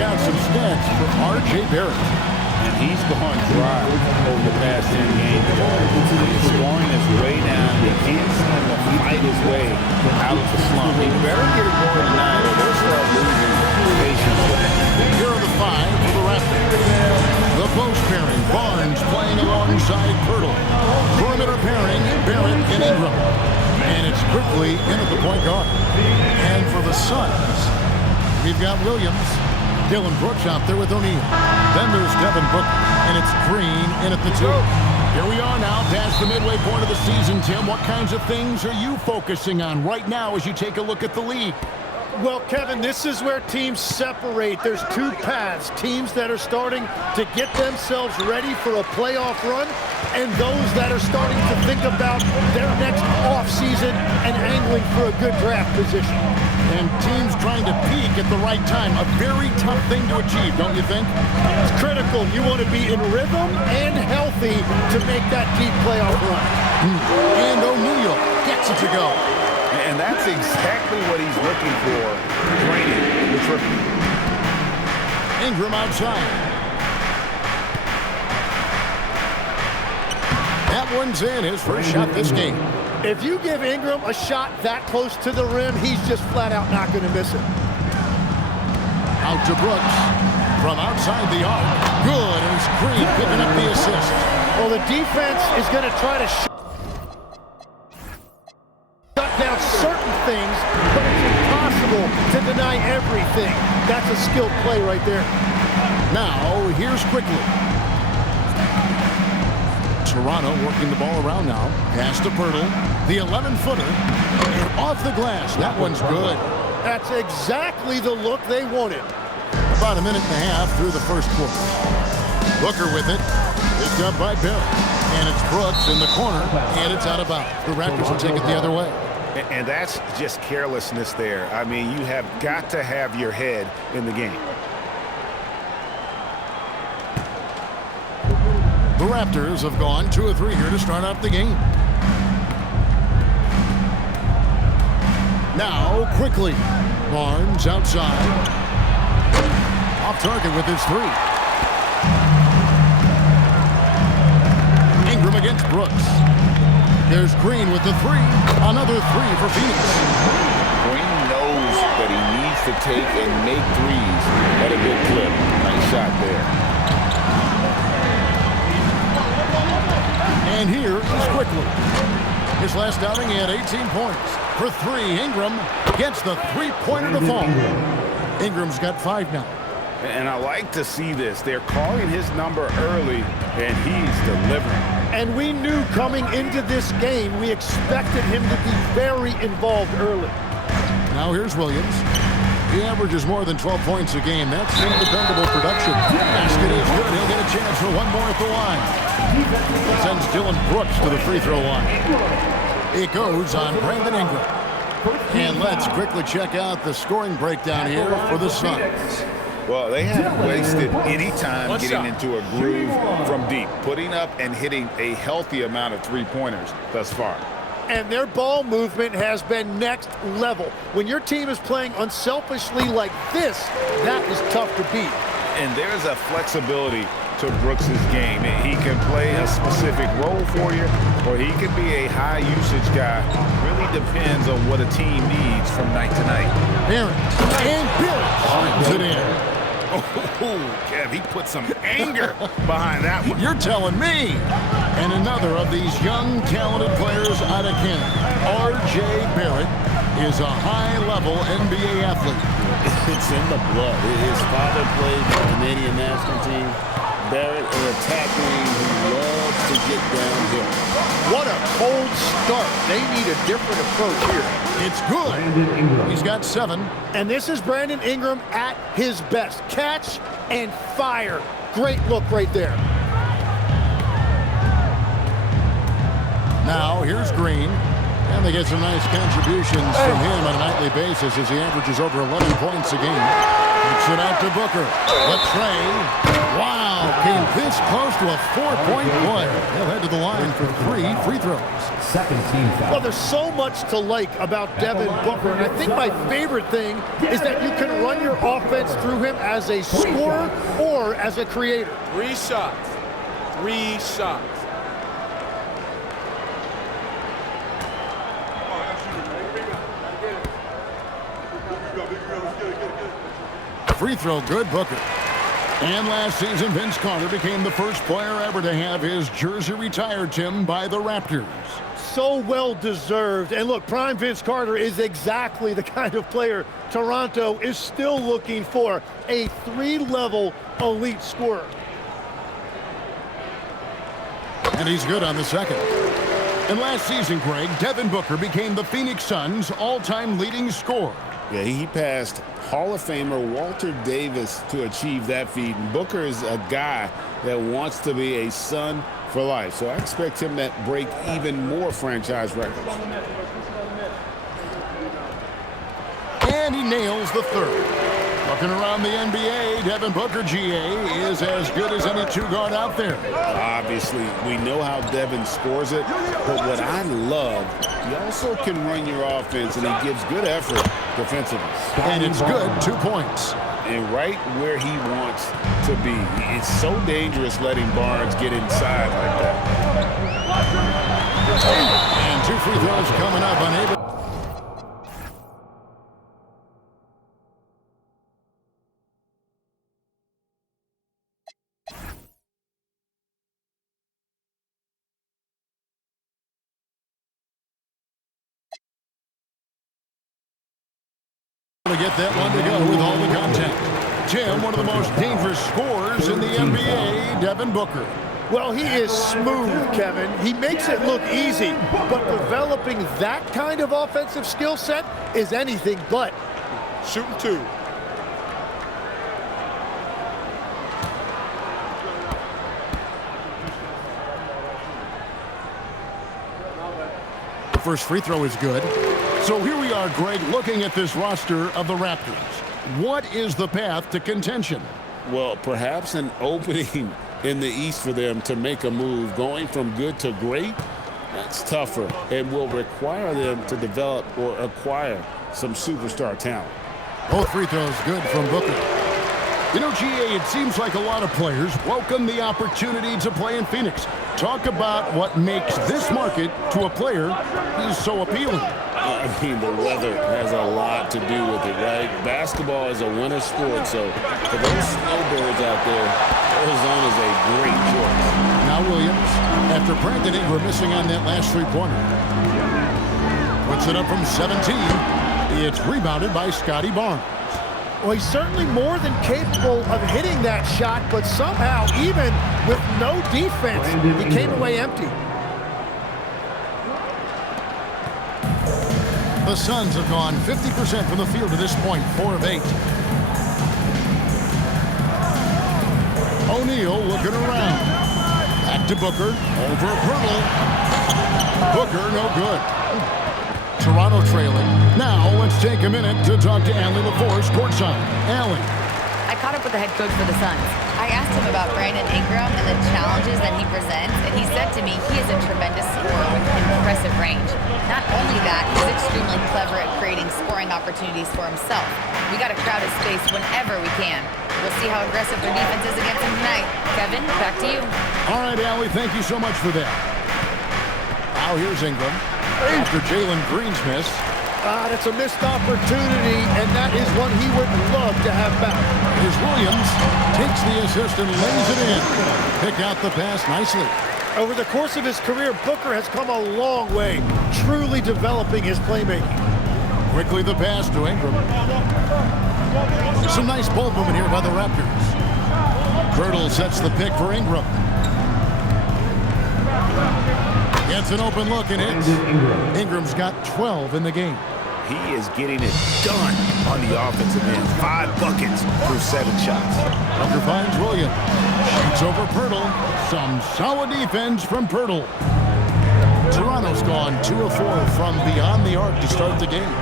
out some stats for R.J. Barrett. And he's gone dry over the past 10 games. His scoring is way down. He can't seem to fight his way out of the slump. He better get it going tonight or they'll start losing patience. Here are the five for the Raptors. The post pairing, Barnes playing alongside Pirtle. Perimeter pairing, Barrett and Ingram. And it's quickly in at the point guard. And for the Suns, we've got Williams. Dylan Brooks out there with O'Neal. Then there's Devin Booker, and it's Green in at the 2. Here we are now past the midway point of the season, Tim. What kinds of things are you focusing on right now as you take a look at the league? Well, Kevin, this is where teams separate. There's two paths. Teams that are starting to get themselves ready for a playoff run, and those that are starting to think about their next offseason and angling for a good draft position. And teams trying to peak at the right time. A very tough thing to achieve, don't you think? It's critical. You want to be in rhythm and healthy to make that deep playoff run. And O'Neal gets it to go. And that's exactly what he's looking for. Training the triple. Ingram outside. That one's in, his first shot this game. If you give Ingram a shot that close to the rim, he's just flat out not going to miss it. Out to Brooks. From outside the arc. Good, and it's Green picking up the assist. Well, the defense is going to try to shut down certain things, but it's impossible to deny everything. That's a skilled play right there. Now, here's Quickly. Toronto working the ball around now. Pass to Pirtle. The 11-footer. And off the glass. That one's good. That's exactly the look they wanted. About a minute and a half through the first quarter. Booker with it. Picked up by Barrett. And it's Brooks in the corner. And it's out of bounds. The Raptors will take it the other way. And that's just carelessness there. I mean, you have got to have your head in the game. The Raptors have gone 2 of 3 here to start out the game. Now, Quickly. Barnes outside. Off target with his 3. Ingram against Brooks. There's Green with the 3. Another 3 for Phoenix. Green knows that he needs to take and make threes at a good clip. Nice shot there. And here is Quickly. His last outing, he had 18 points. For 3, Ingram gets the three-pointer to fall. Ingram's got 5 now. And I like to see this. They're calling his number early, and he's delivering. And we knew coming into this game, we expected him to be very involved early. Now here's Williams. He averages more than 12 points a game. That's some dependable production. Basket is good. He'll get a chance for one more at the line. Sends Dylan Brooks to the free throw line. It goes on Brandon Ingram. And let's quickly check out the scoring breakdown here for the Suns. Well, they haven't wasted any time getting into a groove from deep, putting up and hitting a healthy amount of three-pointers thus far. And their ball movement has been next level. When your team is playing unselfishly like this, that is tough to beat. And there's a flexibility to Brooks's game. He can play a specific role for you, or he can be a high-usage guy. Really depends on what a team needs from night to night. Aaron and Bill finds it in. Oh, Kev, he put some anger behind that one. You're telling me. And another of these young, talented players out of Canada. R.J. Barrett is a high-level NBA athlete. It's in the blood. His father played for the Canadian national team. Barrett, an attacker who loves to get downhill. What a cold start. They need a different approach here. It's good. He's got 7. And this is Brandon Ingram at his best. Catch and fire. Great look right there. Now, here's Green. And they get some nice contributions from him on a nightly basis as he averages over 11 points a game. Kicks it out to Booker. The tray. Wow. now came this close to a 4-point play. He'll head to the line for 3 free throws. Second team foul. Well, there's so much to like about Devin Booker, and I think my favorite thing is that you can run your offense through him as a scorer or as a creator. 3 shots. 3 shots. Free throw good, Booker. And last season, Vince Carter became the first player ever to have his jersey retired, Tim, by the Raptors. So well deserved. And look, prime Vince Carter is exactly the kind of player Toronto is still looking for, a 3-level elite scorer. And he's good on the second. And last season, Greg, Devin Booker became the Phoenix Suns' all-time leading scorer. Yeah, he passed Hall of Famer Walter Davis to achieve that feat. And Booker is a guy that wants to be a Sun for life. So I expect him to break even more franchise records. And he nails the third. Looking around the NBA, Devin Booker, GA, is as good as any two-guard out there. Obviously, we know how Devin scores it, but what I love, he also can run your offense, and he gives good effort defensively. And it's good, 2 points. And right where he wants to be. It's so dangerous letting Barnes get inside like that. And 2 free throws coming up, unable. To get that one to go with all the contact. Tim, one of the most dangerous scorers in the NBA, Devin Booker. Well, he is smooth, Kevin. He makes it look easy, but developing that kind of offensive skill set is anything but. Shooting 2. The first free throw is good. So here we are, Greg, looking at this roster of the Raptors. What is the path to contention? Well, perhaps an opening in the East for them to make a move. Going from good to great, that's tougher and will require them to develop or acquire some superstar talent. Both free throws good from Booker. You know, GA, it seems like a lot of players welcome the opportunity to play in Phoenix. Talk about what makes this market to a player is so appealing. I mean, the weather has a lot to do with it, right? Basketball is a winter sport, so for those snowbirds out there, Arizona is a great choice. Now Williams, after Brandon Ingram missing on that last three-pointer, puts it up from 17. It's rebounded by Scotty Barnes. Well, he's certainly more than capable of hitting that shot, but somehow, even with no defense, he came away empty. The Suns have gone 50% from the field to this point, 4 of 8. O'Neal looking around. Back to Booker, over Pirtle. Booker, no good. Toronto trailing. Now let's take a minute to talk to Allie LaForce courtside. Allie. I caught up with the head coach for the Suns. I asked him about Brandon Ingram and the challenges that he presents, and he said to me he is a tremendous scorer with impressive range. Not only that, he's extremely clever at creating scoring opportunities for himself. We got to crowd his space whenever we can. We'll see how aggressive their defense is against him tonight. Kevin, back to you. All right, Allie, thank you so much for that. Now here's Ingram. After Jalen Green's miss. That's a missed opportunity, and that is one he would love to have back. Here's Williams. Takes the assist and lays it in. Pick out the pass nicely. Over the course of his career, Booker has come a long way, truly developing his playmaking. Quickly the pass to Ingram. Some nice ball movement here by the Raptors. Pirtle sets the pick for Ingram. Gets an open look and hits. Ingram's got 12 in the game. He is getting it done on the offensive end. 5 buckets through 7 shots. Booker finds Williams. Shoots over Pirtle. Some solid defense from Pirtle. Toronto's gone 2 of 4 from beyond the arc to start the game.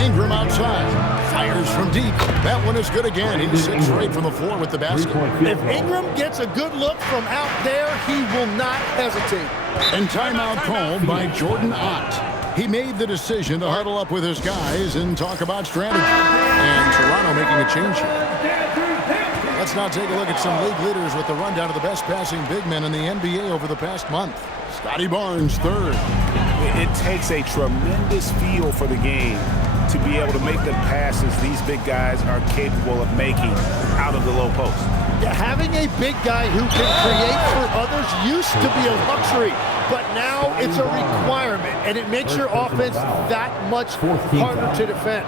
Ingram outside. Fires from deep. That one is good again. He's 6 straight from the floor with the basket. If Ingram gets a good look from out there, he will not hesitate. And timeout called by Jordan Ott. He made the decision to huddle up with his guys and talk about strategy. And Toronto making a change here. Let's now take a look at some league leaders with the rundown of the best passing big men in the NBA over the past month. Scotty Barnes, third. It takes a tremendous feel for the game to be able to make the passes these big guys are capable of making out of the low post. Yeah, having a big guy who can create for others used to be a luxury, but now it's a requirement, and it makes your offense that much harder to defend.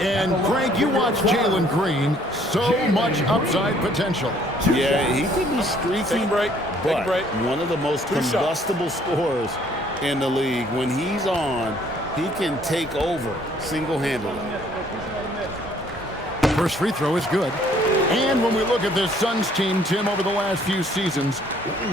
And, Greg, you watch Jalen Green. So much upside potential. Yeah, he could be streaky, but one of the most combustible scorers in the league. When he's on, he can take over single-handedly. First free throw is good. And when we look at this Suns team, Tim, over the last few seasons,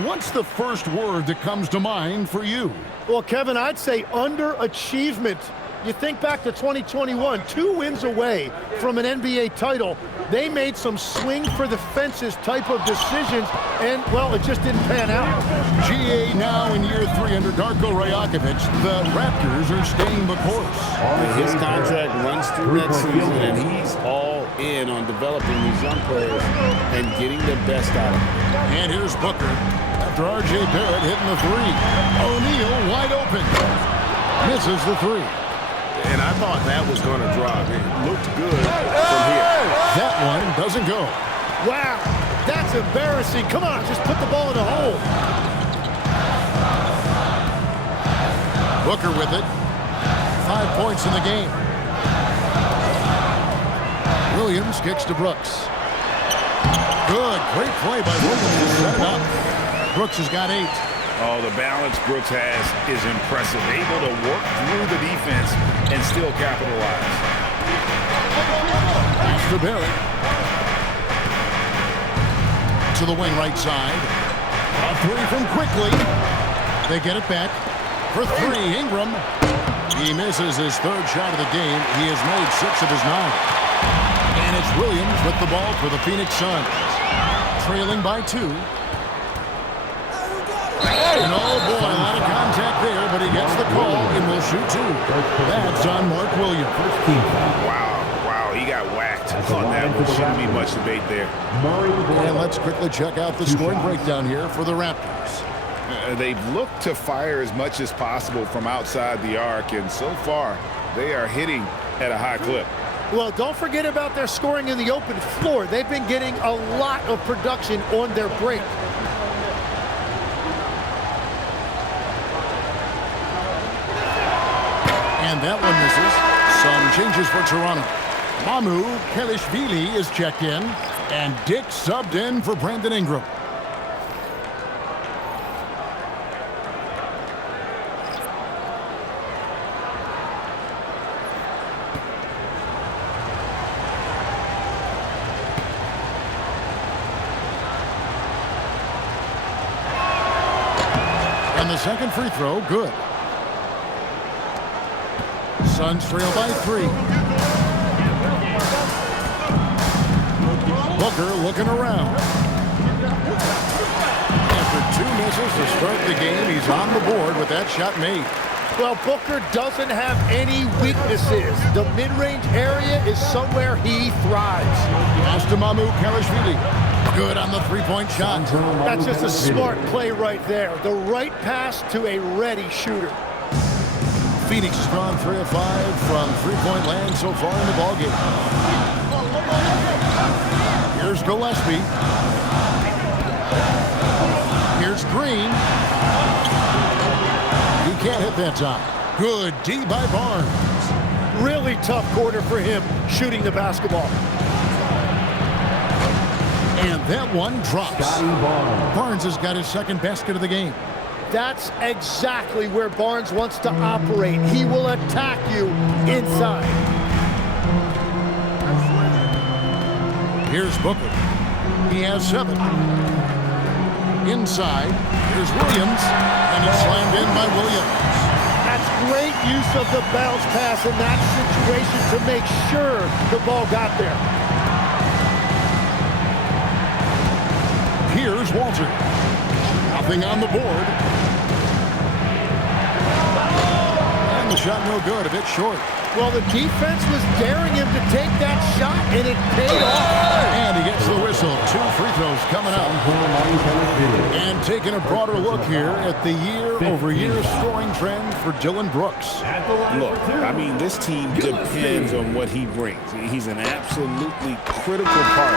what's the first word that comes to mind for you? Well, Kevin, I'd say underachievement. You think back to 2021, 2 wins away from an NBA title. They made some swing for the fences type of decisions, and, well, it just didn't pan out. GA now in year 3 under Darko Rajakovic. The Raptors are staying the course. His contract runs through next season, and he's all in on developing these young players and getting the best out of them. And here's Booker after R.J. Barrett hitting the 3. O'Neal wide open. Misses the 3. And I thought that was going to drop. It looked good from here. That one doesn't go. Wow, that's embarrassing. Come on, just put the ball in the hole. Booker with it. 5 points in the game. Williams kicks to Brooks. Good, great play by Williams to set it up. Brooks has got 8. Oh, the balance Brooks has is impressive. Able to work through the defense and still capitalize. After Barrett. To the wing right side. A 3 from Quickly. They get it back. For 3, Ingram. He misses his 3rd shot of the game. He has made 6 of his 9. And it's Williams with the ball for the Phoenix Suns. Trailing by 2. And oh boy, a lot of contact there, but he gets the call and will shoot 2. That's on Mark Williams. Wow, he got whacked. Thought that shouldn't be much debate there. And let's quickly check out the scoring breakdown here for the Raptors. They've looked to fire as much as possible from outside the arc, and so far, they are hitting at a high clip. Well, don't forget about their scoring in the open floor. They've been getting a lot of production on their break. And that one misses. Some changes for Toronto. Mamu Kelishvili is checked in, and Dick subbed in for Brandon Ingram. And the second free throw, good. Suns trail by 3. Booker looking around. After 2 misses to start the game, he's on the board with that shot made. Well, Booker doesn't have any weaknesses. The mid-range area is somewhere he thrives. Pass to Mamu Kelishvili. Good on the 3-point shot. That's just a smart play right there. The right pass to a ready shooter. Phoenix has gone 3 of 5 from 3-point land so far in the ballgame. Here's Gillespie. Here's Green. He can't hit that time. Good D by Barnes. Really tough quarter for him shooting the basketball. And that one drops. Barnes has got his 2nd basket of the game. That's exactly where Barnes wants to operate. He will attack you inside. Here's Booker. He has 7. Inside, here's Williams, and it's slammed in by Williams. That's great use of the bounce pass in that situation to make sure the ball got there. Here's Walter. Nothing on the board. And the shot no good, a bit short. Well, the defense was daring him to take that shot, and it paid off. And he gets the whistle. 2 free throws coming up. And taking a broader look here at the year-over-year scoring trend for Dillon Brooks. Look, I mean, this team depends on what he brings. He's an absolutely critical part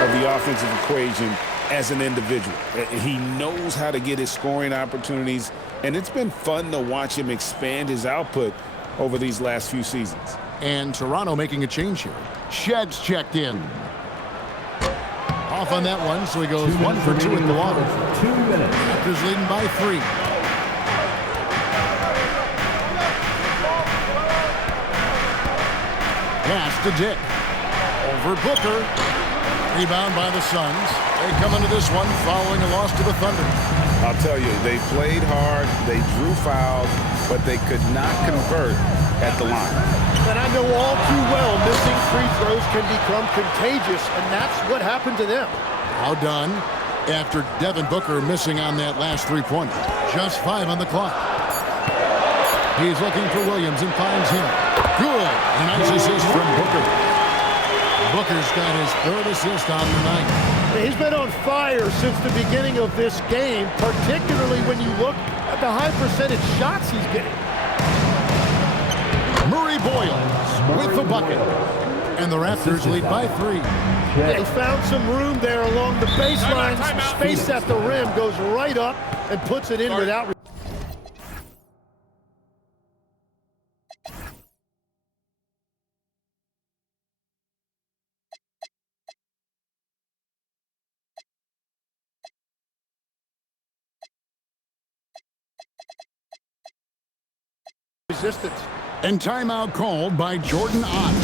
of the offensive equation as an individual. He knows how to get his scoring opportunities, and it's been fun to watch him expand his output over these last few seasons. And Toronto making a change here. Shed's checked in. Off on that one, so he goes 1 for 2 in the water. 2 minutes. Raptors leading by 3. Pass to Dick. Over Booker. Rebound by the Suns. They come into this one following a loss to the Thunder. I'll tell you, they played hard, they drew fouls, but they could not convert at the line. And I know all too well missing free throws can become contagious, and that's what happened to them. Now done after Devin Booker missing on that last three-pointer. Just 5 on the clock. He's looking for Williams and finds him. Good. A nice assist from Booker. Booker's got his 3rd assist on the night. He's been on fire since the beginning of this game, particularly when you look at the high percentage shots he's getting. Murray Boyles with the bucket. And the Raptors lead by 3. They found some room there along the baseline. Some space at the rim, goes right up and puts it in without... resistance. And timeout called by Jordan Ott.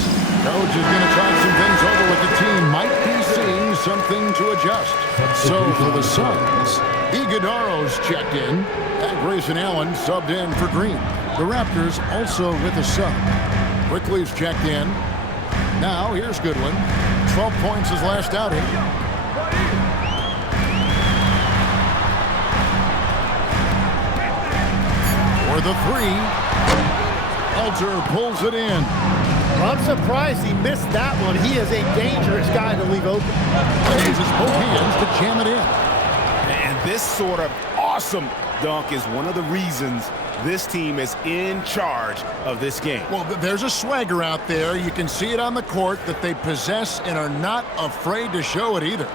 Coach is going to try some things over with the team. Might be seeing something to adjust. So for the Suns, Iguodaro's checked in. And Grayson Allen subbed in for Green. The Raptors also with a sub. Quickly's checked in. Now here's Goodwin. 12 points his last outing. For the 3. Alter pulls it in. I'm surprised he missed that one. He is a dangerous guy to leave open. He uses both hands to jam it in. And this sort of awesome dunk is one of the reasons this team is in charge of this game. Well, there's a swagger out there. You can see it on the court that they possess and are not afraid to show it either.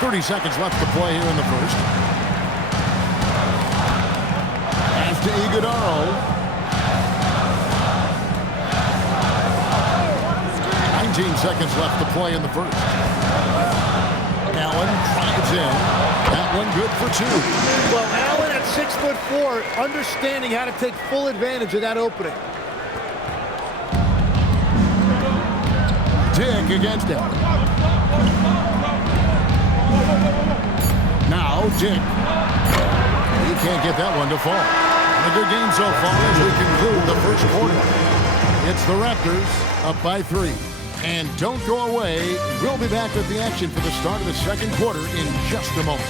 30 seconds left to play here in the first. To Iguodaro. 19 seconds left to play in the first. Allen drives in. That one good for 2. Well, Allen at 6'4", understanding how to take full advantage of that opening. Dick against him. Now Dick. He can't get that one to fall. A good game so far as we conclude the first quarter. It's the Raptors up by 3. And don't go away. We'll be back with the action for the start of the second quarter in just a moment.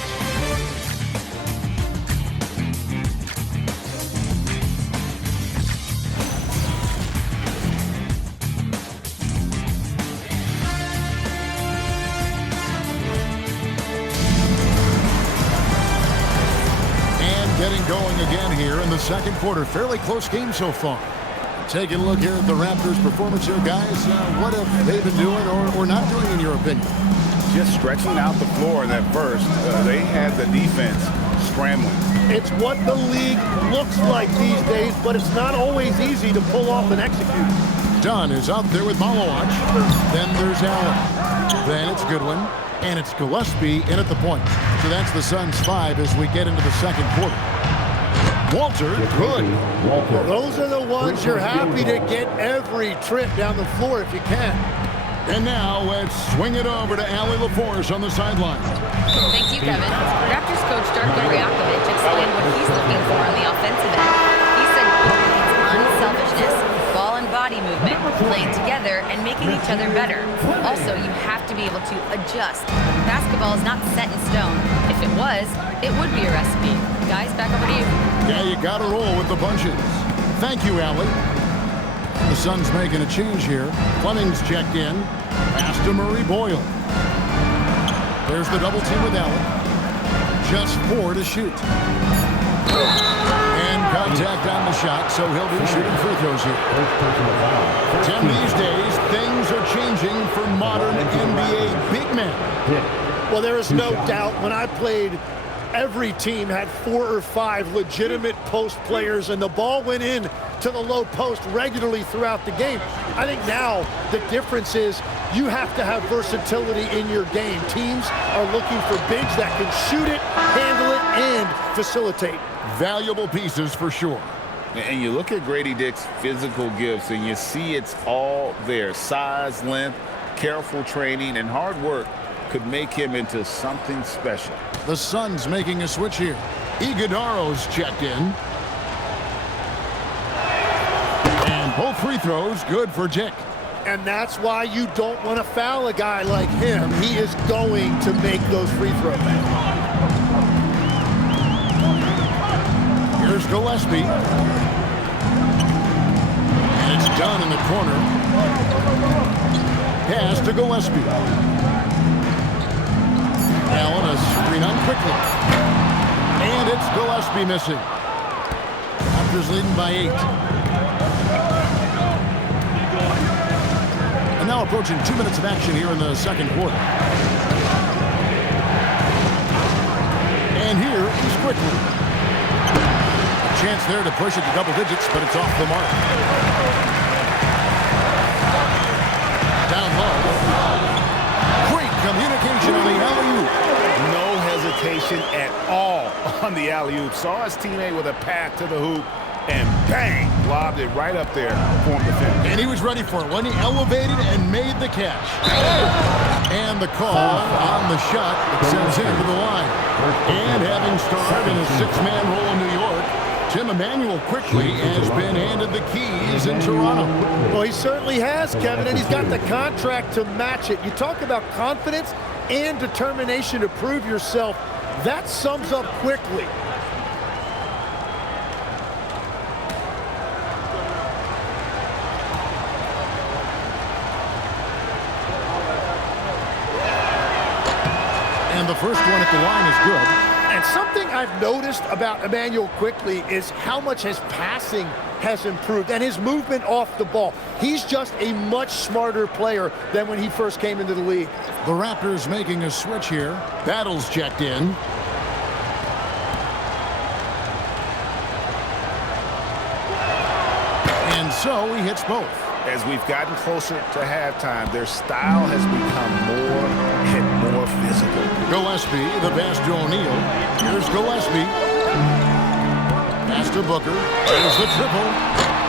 Getting going again here in the second quarter. Fairly close game so far. Taking a look here at the Raptors' performance here, guys. What have they been doing or not doing, in your opinion? Just stretching out the floor in that first. They had the defense scrambling. It's what the league looks like these days, but it's not always easy to pull off and execute. Dunn is out there with Malawach. Then there's Allen. Then it's Goodwin. And it's Gillespie in at the point. So that's the Suns' 5 as we get into the second quarter. Walter, good. Well, those are the ones you're happy to get every trip down the floor if you can. And now let's swing it over to Allie LaForce on the sideline. Thank you, Kevin. Raptors coach Darko Rajakovic explained what he's looking for on the offensive end. He said it's unselfishness, ball and body movement, playing together and making each other better. Also, you have to be able to adjust. Basketball is not set in stone. If it was, it would be a recipe. Guys, back over to you. Yeah, you got to roll with the bunches. Thank you, Allie. The Suns making a change here. Fleming's checked in. Pass to Murray Boyle. There's the double team with Allen. Just 4 to shoot. And contact on the shot, so he'll be shooting free throws here. Tim, these days, things are changing for modern NBA big men. Well, there is no doubt when I played, every team had 4 or 5 legitimate post players, and the ball went in to the low post regularly throughout the game. I think now the difference is you have to have versatility in your game. Teams are looking for bigs that can shoot it, handle it, and facilitate. Valuable pieces for sure. And you look at Grady Dick's physical gifts, and you see it's all there. Size, length, careful training, and hard work could make him into something special. The Suns making a switch here. Iguodaro's checked in. And both free throws good for Dick. And that's why you don't want to foul a guy like him. He is going to make those free throws. Here's Gillespie. And it's done in the corner. Pass to Gillespie. Allen a screen on quickly. And it's Gillespie missing. Raptors leading by 8. And now approaching 2 minutes of action here in the second quarter. And here is Quickly. A chance there to push it to double digits, but it's off the mark. Down low. Great communication on the alley-oop. No hesitation at all on the alley-oop. Saw his teammate with a path to the hoop, and bang, lobbed it right up there for him to finish. And he was ready for it when he elevated and made the catch. And the call on the shot that sends him to the line. And having starred in a 6-man role in New York, Tim Emmanuel Quickly has been handed the keys in Toronto. Well, he certainly has, Kevin, and he's got the contract to match it. You talk about confidence and determination to prove yourself. That sums up Quickly. And the first one at the line is good. And something I've noticed about Emmanuel Quickly is how much his passing has improved and his movement off the ball. He's just a much smarter player than when he first came into the league. The Raptors making a switch here. Battle's checked in. And so he hits both. As we've gotten closer to halftime, their style has become more and more physical. Gillespie, the pass to O'Neal. Here's Gillespie. Pass to Booker. There's the triple.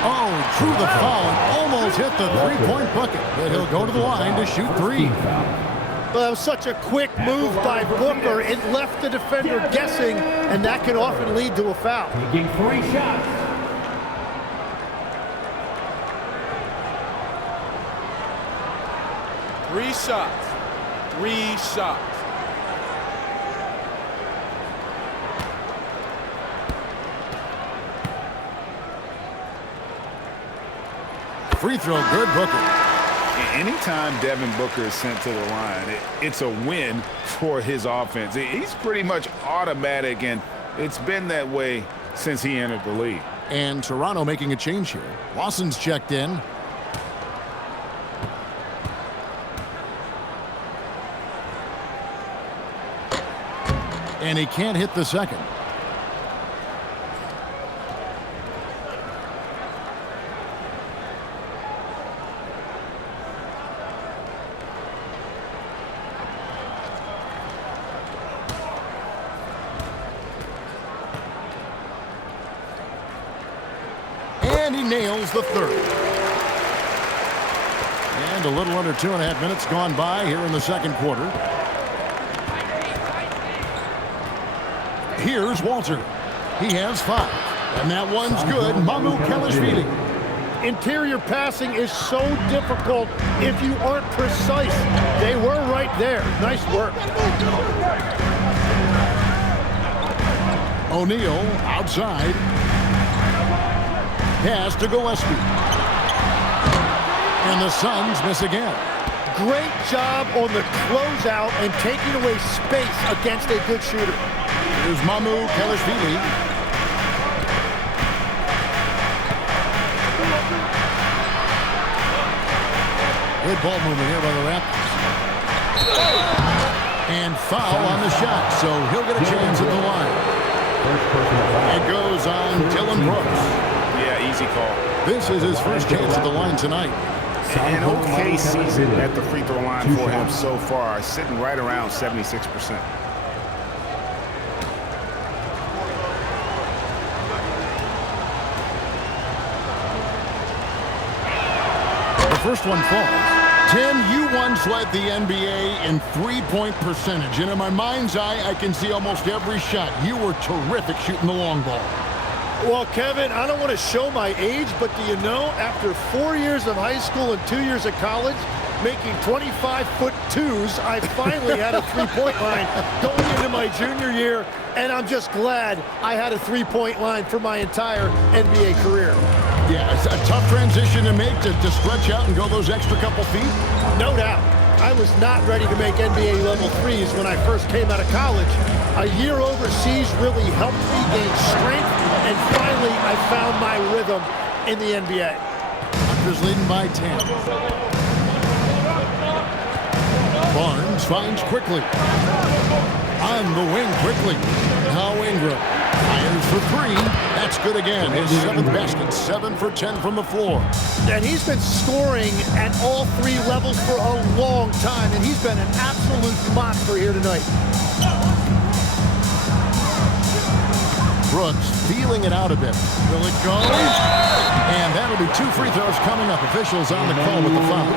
Oh, drew the foul and almost hit the three-point bucket. But he'll go to the line to shoot 3. Well, that was such a quick move by Booker. It left the defender guessing, and that can often lead to a foul. Taking 3 shots. Three shots. 3 shots. Free throw, good, Booker. Anytime Devin Booker is sent to the line, it's a win for his offense. He's pretty much automatic, and it's been that way since he entered the league. And Toronto making a change here. Lawson's checked in. And he can't hit the second. And he nails the third. And a little under 2.5 minutes gone by here in the second quarter. Here's Walter. He has 5. And that one's good. Mamu Kelishvili. Interior passing is so difficult if you aren't precise. They were right there. Nice work. O'Neal outside. Pass to Gillespie. And the Suns miss again. Great job on the closeout and taking away space against a good shooter. Here's Mamu Kelishvili. Good ball movement here by the Raptors. And foul on the shot, so he'll get a chance at the line. It goes on Dylan Brooks. Yeah, easy call. This is his first chance at the line tonight. An okay season at the free throw line for him so far, sitting right around 76%. The first one falls. Tim, you once led the NBA in three-point percentage, and in my mind's eye, I can see almost every shot. You were terrific shooting the long ball. Well, Kevin, I don't want to show my age, but do you know, after 4 years of high school and 2 years of college, making 25-foot-2s, I finally had a three-point line going into my junior year, and I'm just glad I had a three-point line for my entire NBA career. Yeah, it's a tough transition to make to stretch out and go those extra couple feet. No doubt. I was not ready to make NBA level threes when I first came out of college. A year overseas really helped me gain strength, and finally I found my rhythm in the NBA. Raptors leading by 10. Barnes finds quickly. On the wing quickly. Now Ingram fires for 3. That's good again. His 7th basket. 7 for 10 from the floor. And he's been scoring at all 3 levels for a long time, and he's been an absolute monster here tonight. Brooks feeling it out a bit. Will it go? And that'll be 2 free throws coming up. Officials on the call with the foul.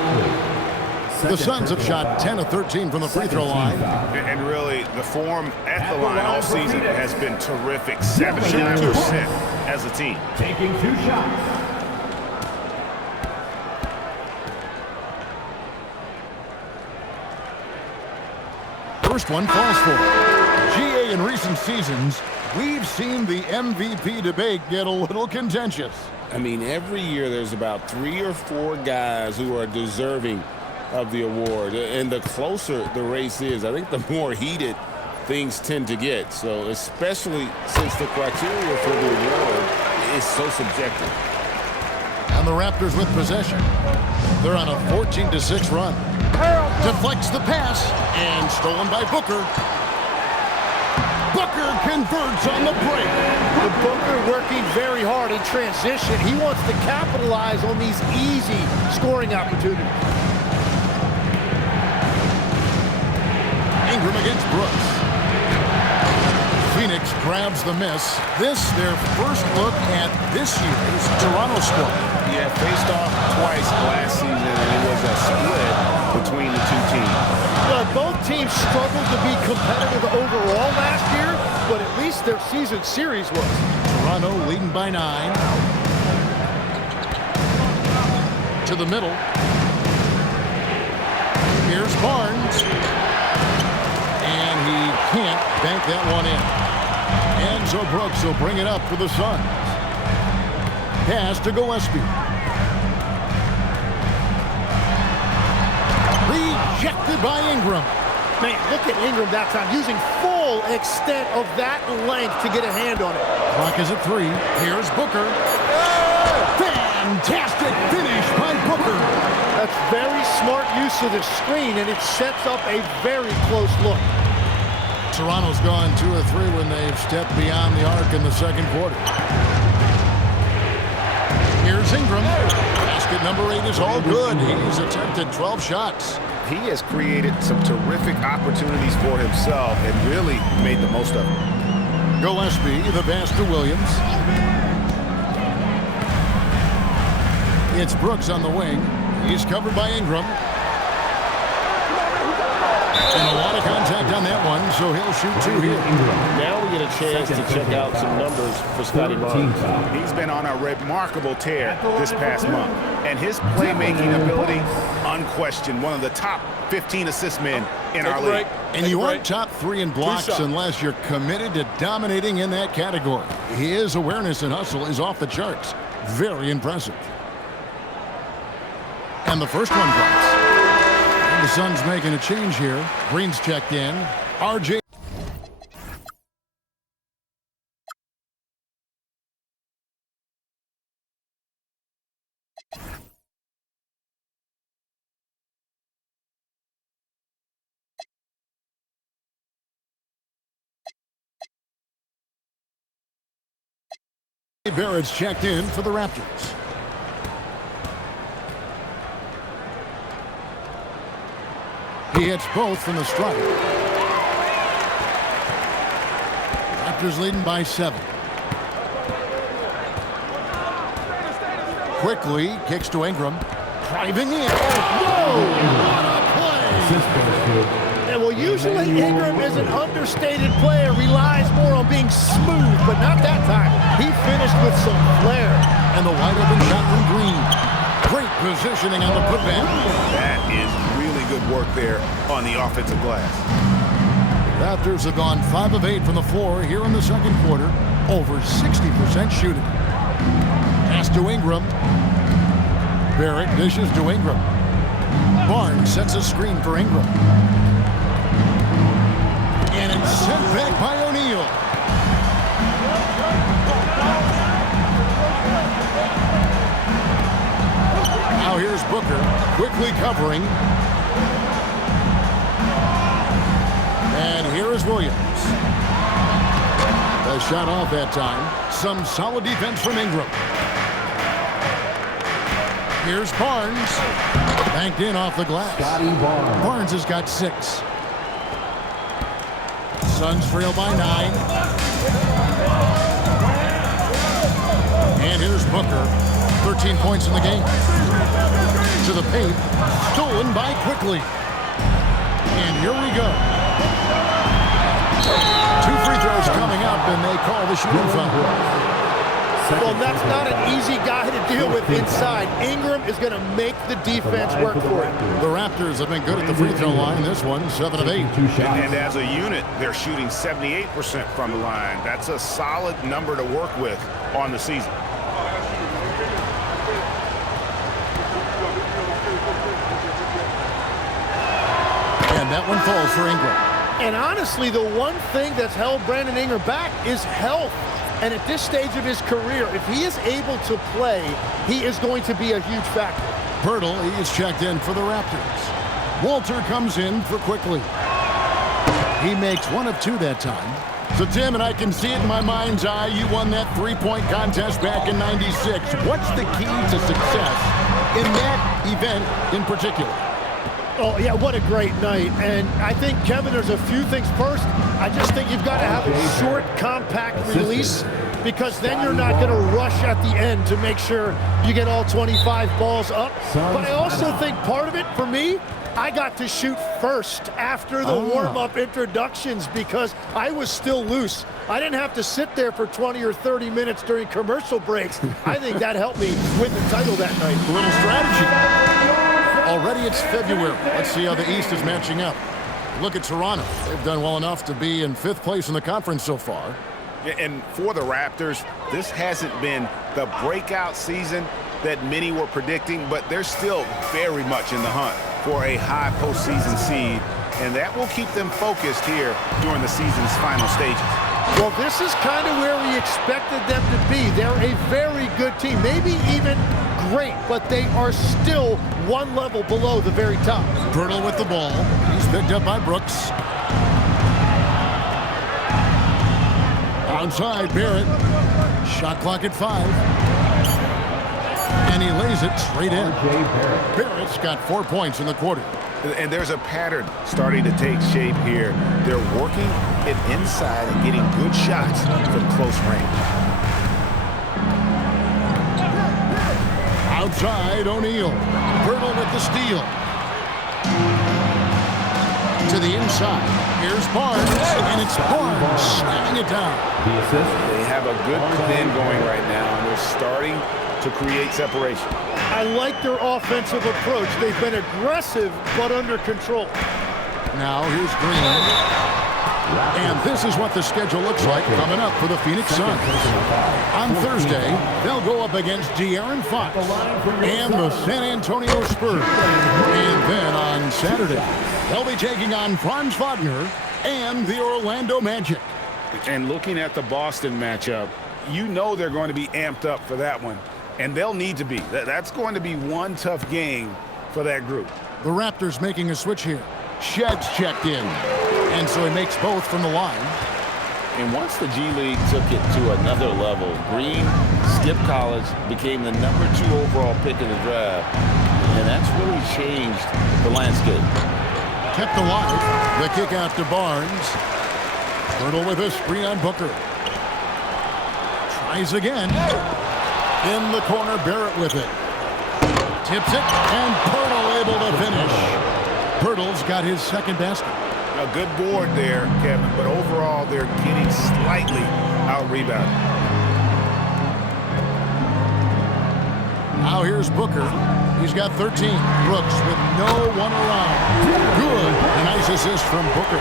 The Suns have shot 10 of 13 from the free throw line. And really, the form at the line all season has been terrific. 79% as a team. Taking 2 shots. First one falls for. GA in recent seasons, we've seen the MVP debate get a little contentious. I mean, every year there's about 3 or 4 guys who are deserving of the award, and the closer the race is, I think the more heated things tend to get. So especially since the criteria for the award is so subjective. And the Raptors with possession. They're on a 14-6 run. Deflects the pass and stolen by Booker. Booker converts on the break. The Booker working very hard in transition. He wants to capitalize on these easy scoring opportunities. Ingram against Brooks. Phoenix grabs the miss. This, their first look at this year's Toronto squad. Yeah, faced off twice last season, and it was a split between the 2 teams. Well, both teams struggled to be competitive overall last year, but at least their season series was. Toronto leading by 9. To the middle. Here's Barnes. And he can't bank that one in. And so Brooks will bring it up for the Suns. Pass to Gillespie. Rejected by Ingram. Man, look at Ingram that time, using full extent of that length to get a hand on it. Clock is at 3. Here's Booker. Fantastic finish by Booker. That's very smart use of the screen, and it sets up a very close look. Toronto's gone 2 or 3 when they've stepped beyond the arc in the second quarter. Here's Ingram. Basket number 8 is all good. He's attempted 12 shots. He has created some terrific opportunities for himself and really made the most of it. Gillespie, the pass to Williams. It's Brooks on the wing. He's covered by Ingram. And a lot of contact on that one, so he'll shoot 2 here. Now we get a chance to check out some numbers for Scotty Barnes. He's been on a remarkable tear this past month. And his playmaking ability, unquestioned, one of the top 15 assist men in our league. And you aren't top 3 in blocks unless you're committed to dominating in that category. His awareness and hustle is off the charts. Very impressive. And the first one drops. And the Suns making a change here. Green's checked in. RJ. Barrett's checked in for the Raptors. He hits both from the stripe. Raptors leading by 7. Quickly kicks to Ingram. Driving in. Whoa! What a play! And well, usually Ingram is an understated player, relies more on being smooth, but not that time. He finished with some flair. And the wide open shot from Green. Great positioning on the putback. That is really good work there on the offensive glass. Raptors have gone 5 of 8 from the floor here in the second quarter. Over 60% shooting. Pass to Ingram. Barrett dishes to Ingram. Barnes sets a screen for Ingram. And it's sent back by O'Neal. Now here's Booker, quickly covering. And here is Williams. A shot off that time. Some solid defense from Ingram. Here's Barnes. Banked in off the glass. Barnes has got 6. Suns trail by 9. And here's Booker. 13 points in the game. To the paint. Stolen by Quickly. And here we go. 2 free throws coming up, and they call the shooting foul. Well, that's not an easy guy to deal with inside. Ingram is going to make the defense work for him. The Raptors have been good at the free throw line. This one, 7 of 8. And as a unit, they're shooting 78% from the line. That's a solid number to work with on the season. And that one falls for Ingram. And honestly, the one thing that's held Brandon Ingram back is health. And at this stage of his career, if he is able to play, he is going to be a huge factor. Pirtle, he is checked in for the Raptors. Walter comes in for Quickly. He makes 1 of 2 that time. So, Tim, and I can see it in my mind's eye, you won that 3-point contest back in '96. What's the key to success in that event in particular? Oh, yeah, what a great night. And I think, Kevin, there's a few things. First, I just think you've got to have a short, compact release, because then you're not going to rush at the end to make sure you get all 25 balls up. But I also think part of it, for me, I got to shoot first after the warm-up introductions because I was still loose. I didn't have to sit there for 20 or 30 minutes during commercial breaks. I think that helped me win the title that night. A little strategy. Already it's February. Let's see how the East is matching up. Look at Toronto. They've done well enough to be in 5th place in the conference so far. And for the Raptors, this hasn't been the breakout season that many were predicting, but they're still very much in the hunt for a high postseason seed, and that will keep them focused here during the season's final stages. Well, this is kind of where we expected them to be. They're a very good team, maybe even great, but they are still one level below the very top. Pirtle with the ball. He's picked up by Brooks. Outside, Barrett. Shot clock at 5. And he lays it straight in. Barrett's got 4 points in the quarter. And there's a pattern starting to take shape here. They're working it inside and getting good shots from close range. Outside, O'Neal. Pirtle with the steal. To the inside. Here's Barnes, and it's Barnes slamming it down. They have a good plan going right now, and they're starting to create separation. I like their offensive approach. They've been aggressive, but under control. Now here's Green. And this is what the schedule looks like coming up for the Phoenix Suns. On Thursday, they'll go up against De'Aaron Fox and the San Antonio Spurs. And then on Saturday, they'll be taking on Franz Wagner and the Orlando Magic. And looking at the Boston matchup, you know they're going to be amped up for that one. And they'll need to be. That's going to be one tough game for that group. The Raptors making a switch here. Shed's checked in. And so he makes both from the line. And once the G League took it to another level, Green skipped college, became the #2 overall pick in the draft. And that's really changed the landscape. Kept alive. The kick out to Barnes. Pirtle with a screen on Booker. Tries again. In the corner, Barrett with it. Tips it, and Pirtle able to finish. Pirtle's got his second basket. A good board there, Kevin, but overall they're getting slightly out-rebounded. Now here's Booker. He's got 13. Brooks with no one around. Good. A nice assist from Booker.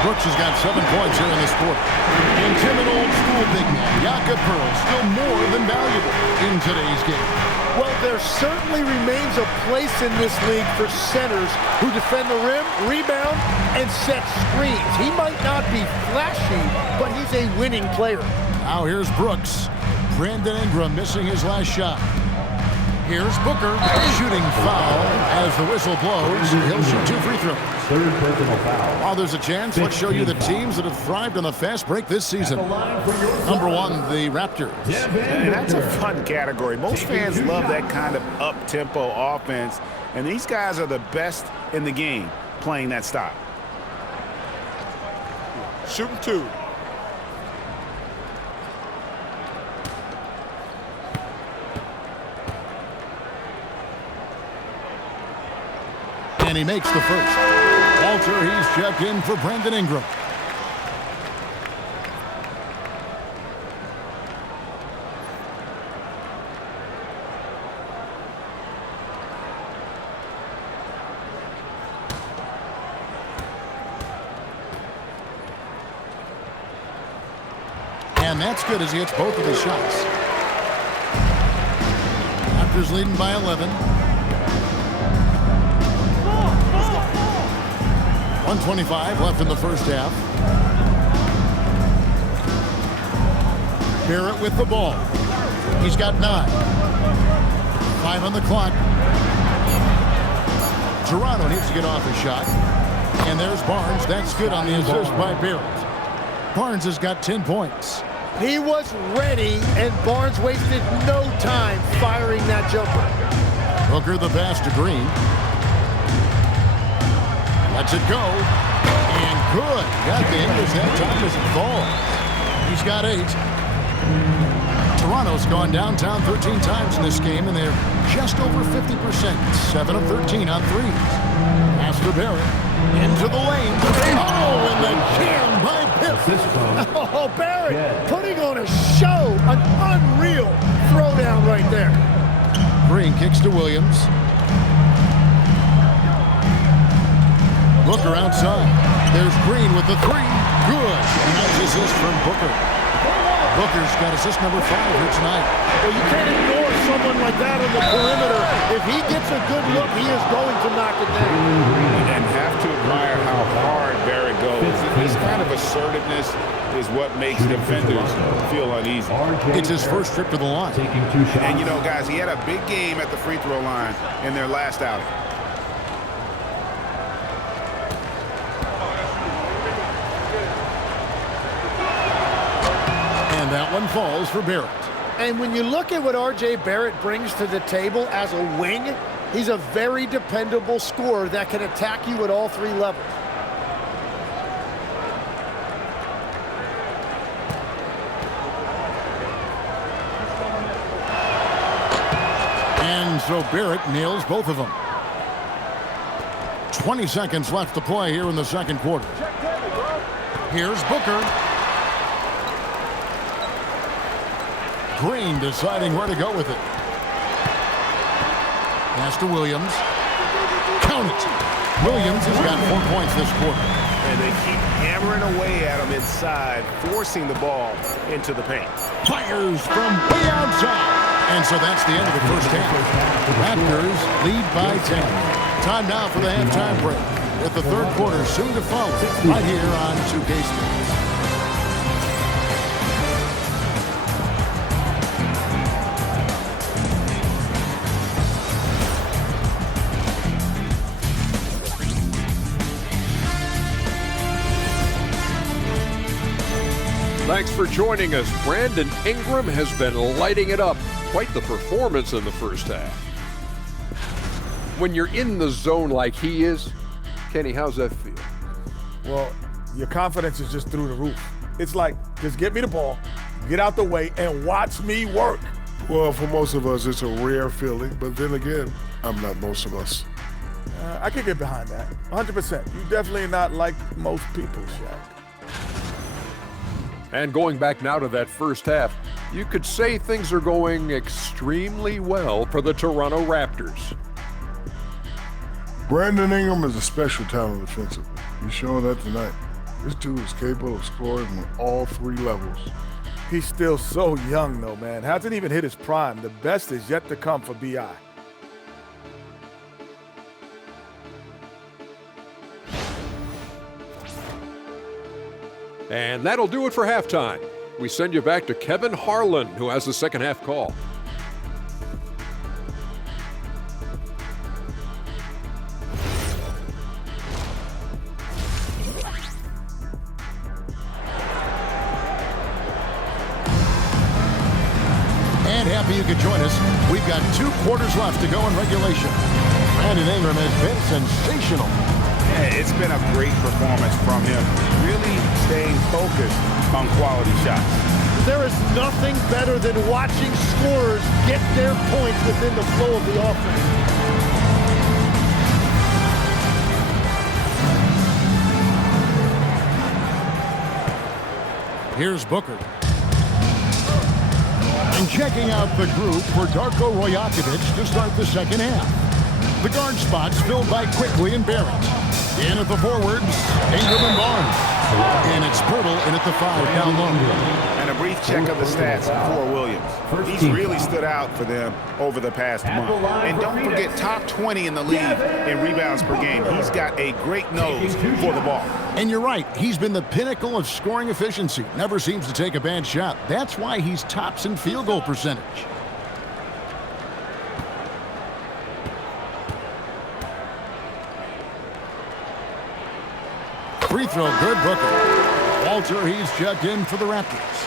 Brooks has got 7 points here in this quarter. And timid old school big man, Jakob Pearl, still more than valuable in today's game. Well, there certainly remains a place in this league for centers who defend the rim, rebound, and set screens. He might not be flashy, but he's a winning player. Now here's Brooks. Brandon Ingram missing his last shot. Here's Booker, shooting foul as the whistle blows. He'll shoot 2 free throws. Third personal foul. While there's a chance, let's show you the teams that have thrived on the fast break this season. Number 1, the Raptors. And that's a fun category. Most fans love that kind of up-tempo offense, and these guys are the best in the game playing that style. Shooting 2. And he makes the first. Walter, he's checked in for Brandon Ingram. And that's good as he hits both of his shots. Raptors leading by 11. 1:25 left in the first half. Barrett with the ball. He's got 9. 5 on the clock. Toronto needs to get off a shot. And there's Barnes. That's good on the assist by Barrett. Barnes has got 10 points. He was ready, and Barnes wasted no time firing that jumper. Booker the pass to Green. Lets it go. And good. Got the English that time as it falls. He's got 8. Toronto's gone downtown 13 times in this game, and they're just over 50%. 7 of 13 on threes. Pass to Barrett. Into the lane. Oh, and the jam by Pitt. Oh, Barrett putting on a show. An unreal throwdown right there. Green kicks to Williams. Booker outside. There's Green with the 3. Good. Nice assist from Booker. Booker's got assist number 5 here tonight. Well, you can't ignore someone like that on the perimeter. If he gets a good look, he is going to knock it down. And have to admire how hard Barrett goes. This kind of assertiveness is what makes defenders feel uneasy. It's his first trip to the line. And, you know, guys, he had a big game at the free throw line in their last outing. And that one falls for Barrett. And when you look at what R.J. Barrett brings to the table as a wing, he's a very dependable scorer that can attack you at all 3 levels. And throw. Barrett nails both of them. 20 seconds left to play here in the second quarter. Here's Booker. Green deciding where to go with it. Pass to Williams. Count it. Williams has got 4 points this quarter. And they keep hammering away at him inside, forcing the ball into the paint. Fires from way outside. And so that's the end of the first half. Raptors lead by 10. Time now for the halftime break, with the third quarter soon to follow right here on 2K Sports. Thanks for joining us. Brandon Ingram has been lighting it up. Quite the performance in the first half. When you're in the zone like he is, Kenny, how's that feel? Well, your confidence is just through the roof. It's like, just get me the ball, get out the way, and watch me work. Well, for most of us, it's a rare feeling, but then again, I'm not most of us. I can get behind that, 100%. You definitely not like most people, Shaq. And going back now to that first half, you could say things are going extremely well for the Toronto Raptors. Brandon Ingram is a special talent offensively. He's showing that tonight. This dude is capable of scoring on all 3 levels. He's still so young, though, man. Hasn't even hit his prime. The best is yet to come for B.I. And that'll do it for halftime. We send you back to Kevin Harlan, who has the second half call. And happy you could join us. We've got 2 quarters left to go in regulation. Brandon Ingram has been sensational. Yeah, it's been a great performance from him, really staying focused on quality shots. There is nothing better than watching scorers get their points within the flow of the offense. Here's Booker. And checking out the group for Darko Rajakovic to start the second half. The guard spots filled by Quickly and Barrett. In at the forwards, Ingram and Barnes. And it's Pirtle in at the 5 down low. And a brief check of the stats for Williams. He's really stood out for them over the past month. And don't forget, top 20 in the league in rebounds per game. He's got a great nose for the ball. And you're right, he's been the pinnacle of scoring efficiency. Never seems to take a bad shot. That's why he's tops in field goal percentage. Free throw, good. Booker. Walter, he's checked in for the Raptors.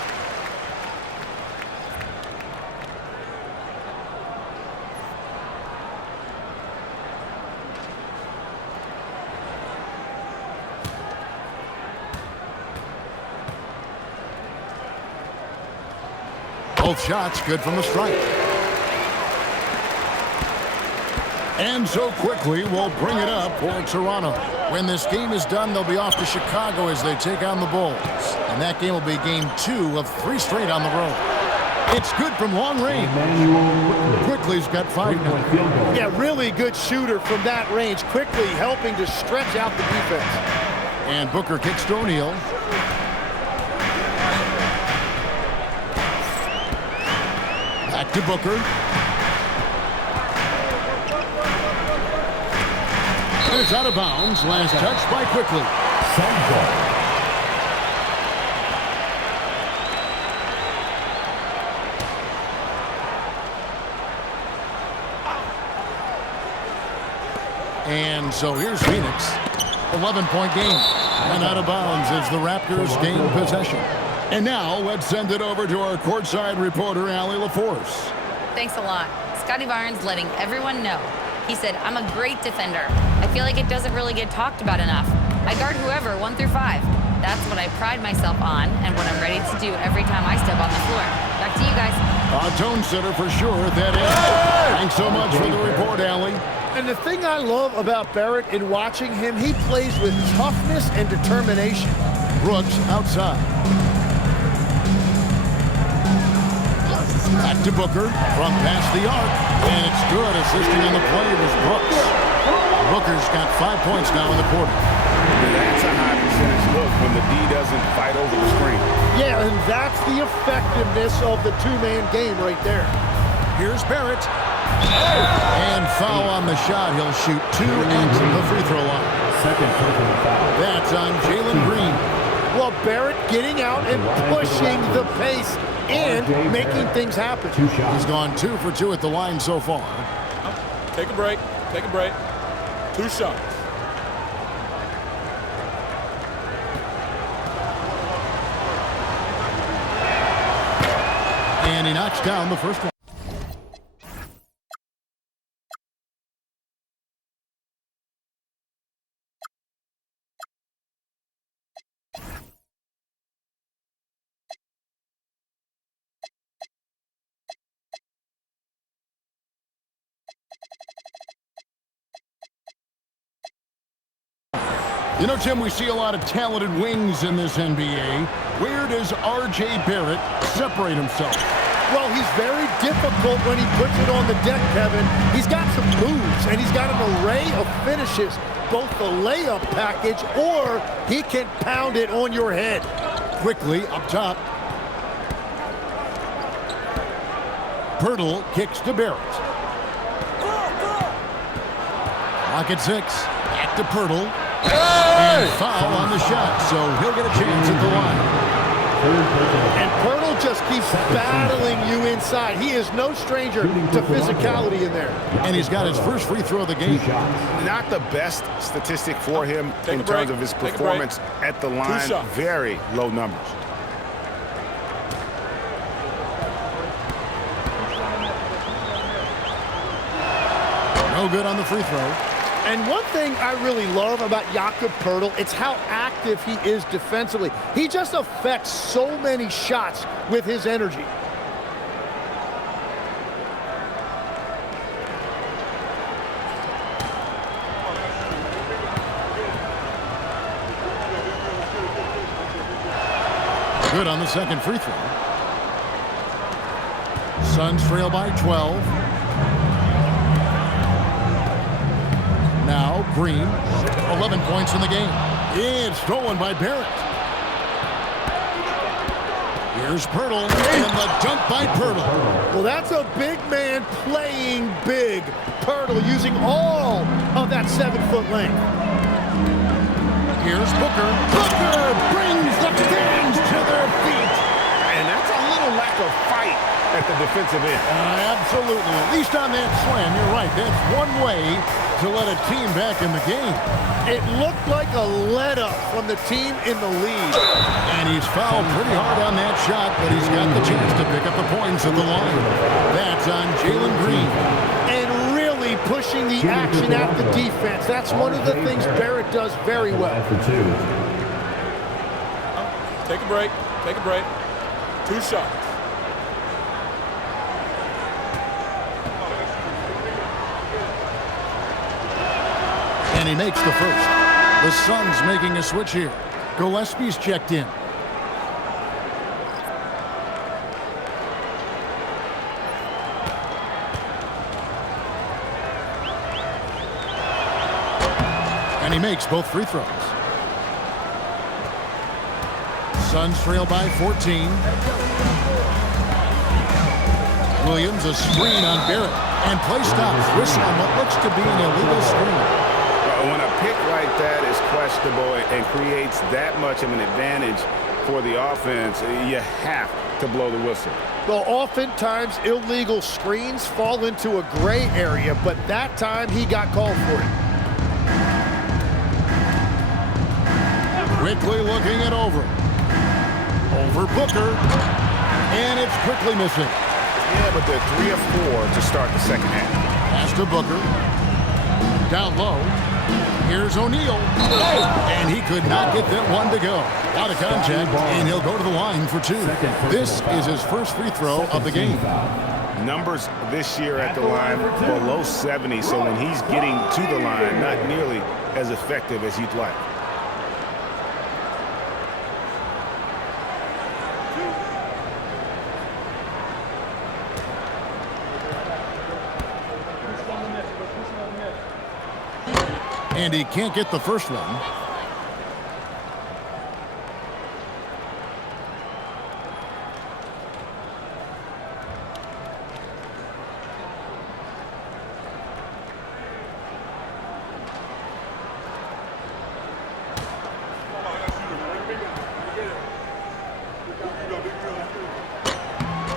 Both shots good from the stripe. And so Quickly will bring it up for Toronto. When this game is done, they'll be off to Chicago as they take on the Bulls. And that game will be game 2 of 3 straight on the road. It's good from long range. Quickly's got 5 now. Yeah, really good shooter from that range. Quickly helping to stretch out the defense. And Booker kicks to O'Neal. Back to Booker. And it's out of bounds. Last touch by Quickly. And so here's Phoenix. 11-point game. And out of bounds as the Raptors gain possession. And now let's send it over to our courtside reporter, Allie LaForce. Thanks a lot. Scotty Barnes letting everyone know. He said, I'm a great defender. I feel like it doesn't really get talked about enough. I guard whoever, 1 through 5. That's what I pride myself on and what I'm ready to do every time I step on the floor. Back to you guys. A tone setter for sure at that end. Thanks so much for the report, Allie. And the thing I love about Barrett in watching him, he plays with toughness and determination. Brooks outside. Back to Booker from past the arc. And it's good. Assisting on the play was Brooks. Booker's got 5 points now in the quarter. That's a high percentage look when the D doesn't fight over the screen. Yeah, and that's the effectiveness of the two-man game right there. Here's Barrett. And foul on the shot. He'll shoot 2 at the free throw line. That's on Jalen Green. Well, Barrett getting out and pushing the pace and making things happen. He's gone 2 for 2 at the line so far. Take a break. Take a break. 2 shots. And he knocks down the first one. You know, Tim, we see a lot of talented wings in this NBA. Where does R.J. Barrett separate himself? Well, he's very difficult when he puts it on the deck, Kevin. He's got some moves, and he's got an array of finishes, both the layup package, or he can pound it on your head. Quickly up top. Pirtle kicks to Barrett. Clock at 6. Back to Pirtle. And foul on the shot, so he'll get a chance at the line. And Pirtle just keeps battling you inside. He is no stranger to physicality in there. And he's got his first free throw of the game. Not the best statistic for him in terms of his performance at the line. Very low numbers. No good on the free throw. And one thing I really love about Jakob Poeltl, it's how active he is defensively. He just affects so many shots with his energy. Good on the second free throw. Suns trail by 12. Now Green, 11 points in the game. It's stolen by Barrett. Here's Pirtle, and the dunk by Pirtle. Well, that's a big man playing big. Pirtle using all of that 7-foot length. Here's Booker. Booker brings the fans to their feet. And that's a little lack of fight at the defensive end. Absolutely. At least on that slam, you're right. That's one way to let a team back in the game. It looked like a let-up from the team in the lead. And he's fouled pretty hard on that shot, but he's got the chance to pick up the points at the line. That's on Jalen Green. And really pushing the action at the defense. That's one of the things Barrett does very well. Take a break. Take a break. 2 shots. And he makes the first. The Suns making a switch here. Gillespie's checked in. And he makes both free throws. Suns trail by 14. Williams, a screen on Barrett. And play stops. Whistle on what looks to be an illegal screen. When a pick like that is questionable and creates that much of an advantage for the offense, you have to blow the whistle. Well, oftentimes illegal screens fall into a gray area, but that time he got called for it. Quickly looking it over. Over Booker. And it's quickly missing. Yeah, but they're 3 of 4 to start the second half. Pass to Booker. Down low. Here's O'Neal. And he could not get that one to go. Out of contact, and he'll go to the line for 2. This is his first free throw of the game. Numbers this year at the line below 70, so when he's getting to the line, not nearly as effective as you'd like. And he can't get the first one.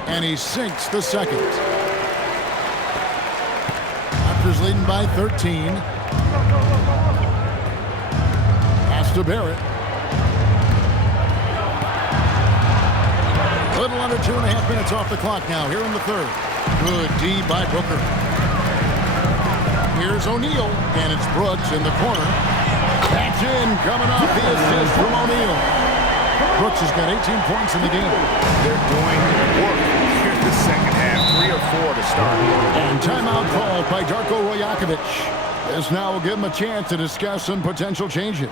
And he sinks the second. Raptors leading by 13. To Barrett. Little under 2.5 minutes off the clock now here in the third. Good D by Booker. Here's O'Neal, and it's Brooks in the corner. That's in, coming off the assist from O'Neal. Brooks has got 18 points in the game. They're doing work. Here's the second half, 3 or 4 to start. And timeout called by Darko Rajakovic. This now will give him a chance to discuss some potential changes.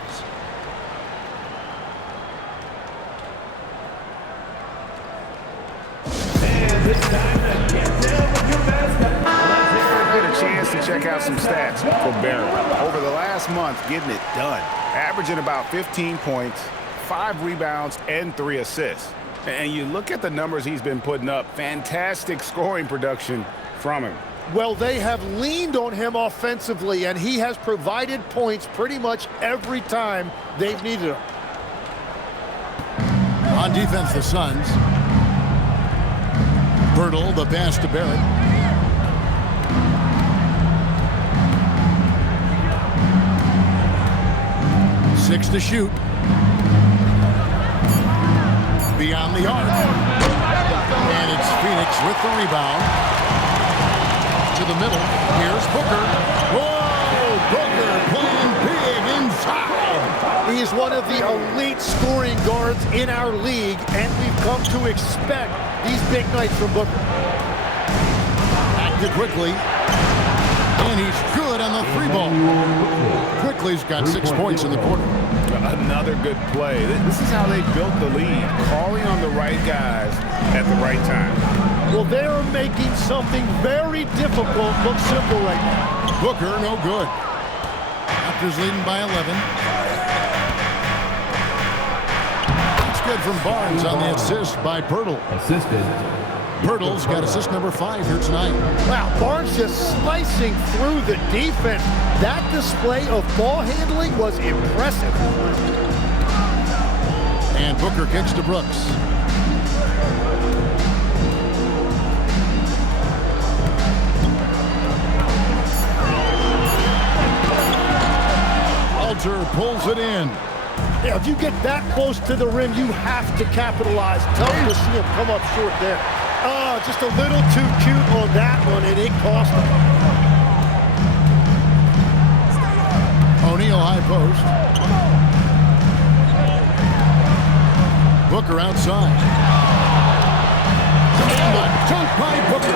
Check out some stats for Barrett. Over the last month, getting it done. Averaging about 15 points, 5 rebounds, and 3 assists. And you look at the numbers he's been putting up, fantastic scoring production from him. Well, they have leaned on him offensively, and he has provided points pretty much every time they've needed him. On defense, the Suns. Birtle, the pass to Barrett. 6 to shoot. Beyond the arc. And it's Phoenix with the rebound. To the middle. Here's Booker. Whoa! Booker playing big inside. He's one of the elite scoring guards in our league, and we've come to expect these big nights from Booker. Acted quickly. And he's good on the 3-ball. Quickly's got 6 points in the quarter. Another good play. This is how they built the lead, calling on the right guys at the right time. Well, they're making something very difficult look simple right now. Booker, no good. Raptors leading by 11. It's good from Barnes on the assist by Pirtle. Assisted. Pirtle's got assist number 5 here tonight. Wow, Barnes just slicing through the defense. That display of ball handling was impressive. And Booker kicks to Brooks. Alter pulls it in. Yeah, if you get that close to the rim, you have to capitalize. Tough to see him come up short there. Oh, just a little too cute on that one, and it cost him. O'Neal high post. Booker outside. And a dunk by Booker.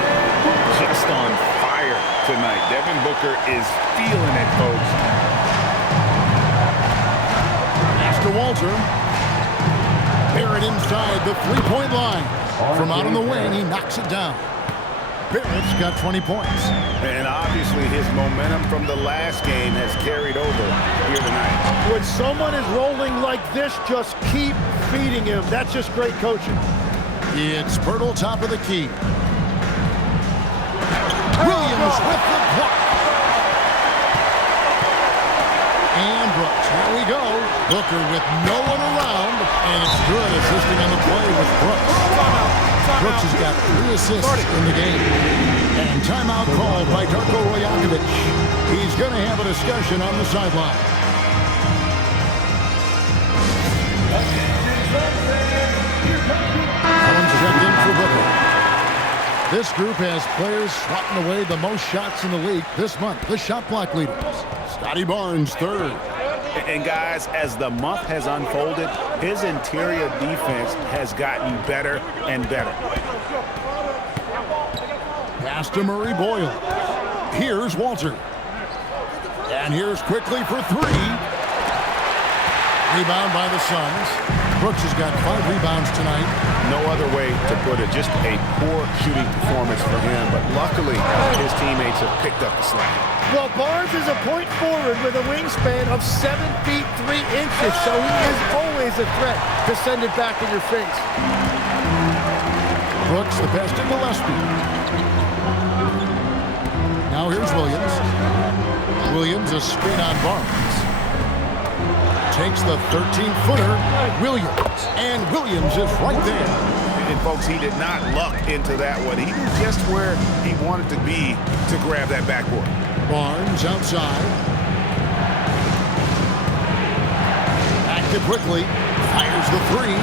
Just on fire tonight. Devin Booker is feeling it, folks. Pass to Walter. Barrett inside the 3-point line. From out on the wing, he knocks it down. Barrett's got 20 points. And obviously his momentum from the last game has carried over here tonight. When someone is rolling like this, just keep feeding him. That's just great coaching. It's Pirtle top of the key. Williams with the block. And Brooks, here we go. Booker with no one around, and it's good assisting on the play with Brooks. Brooks has got 3 assists in the game. And timeout called by Darko Rajakovic. He's going to have a discussion on the sideline. Allen's checked in for Booker. This group has players swatting away the most shots in the league this month. The shot block leaders. Scotty Barnes, third. And guys, as the month has unfolded, his interior defense has gotten better and better. Pass to Murray Boyle. Here's Walter. And here's quickly for three. Rebound by the Suns. Brooks has got 5 rebounds tonight. No other way to put it. Just a poor shooting performance for him. But luckily, his teammates have picked up the slack. Well, Barnes is a point forward with a wingspan of 7 feet 3 inches, so he is always a threat to send it back in your face. Brooks, the pass to Gillespie. Now here's Williams. Williams, a screen on Barnes. Takes the 13-footer, Williams, and Williams is right there. And folks, he did not luck into that one. He knew just where he wanted to be to grab that backboard. Barnes outside. Active quickly, fires the three.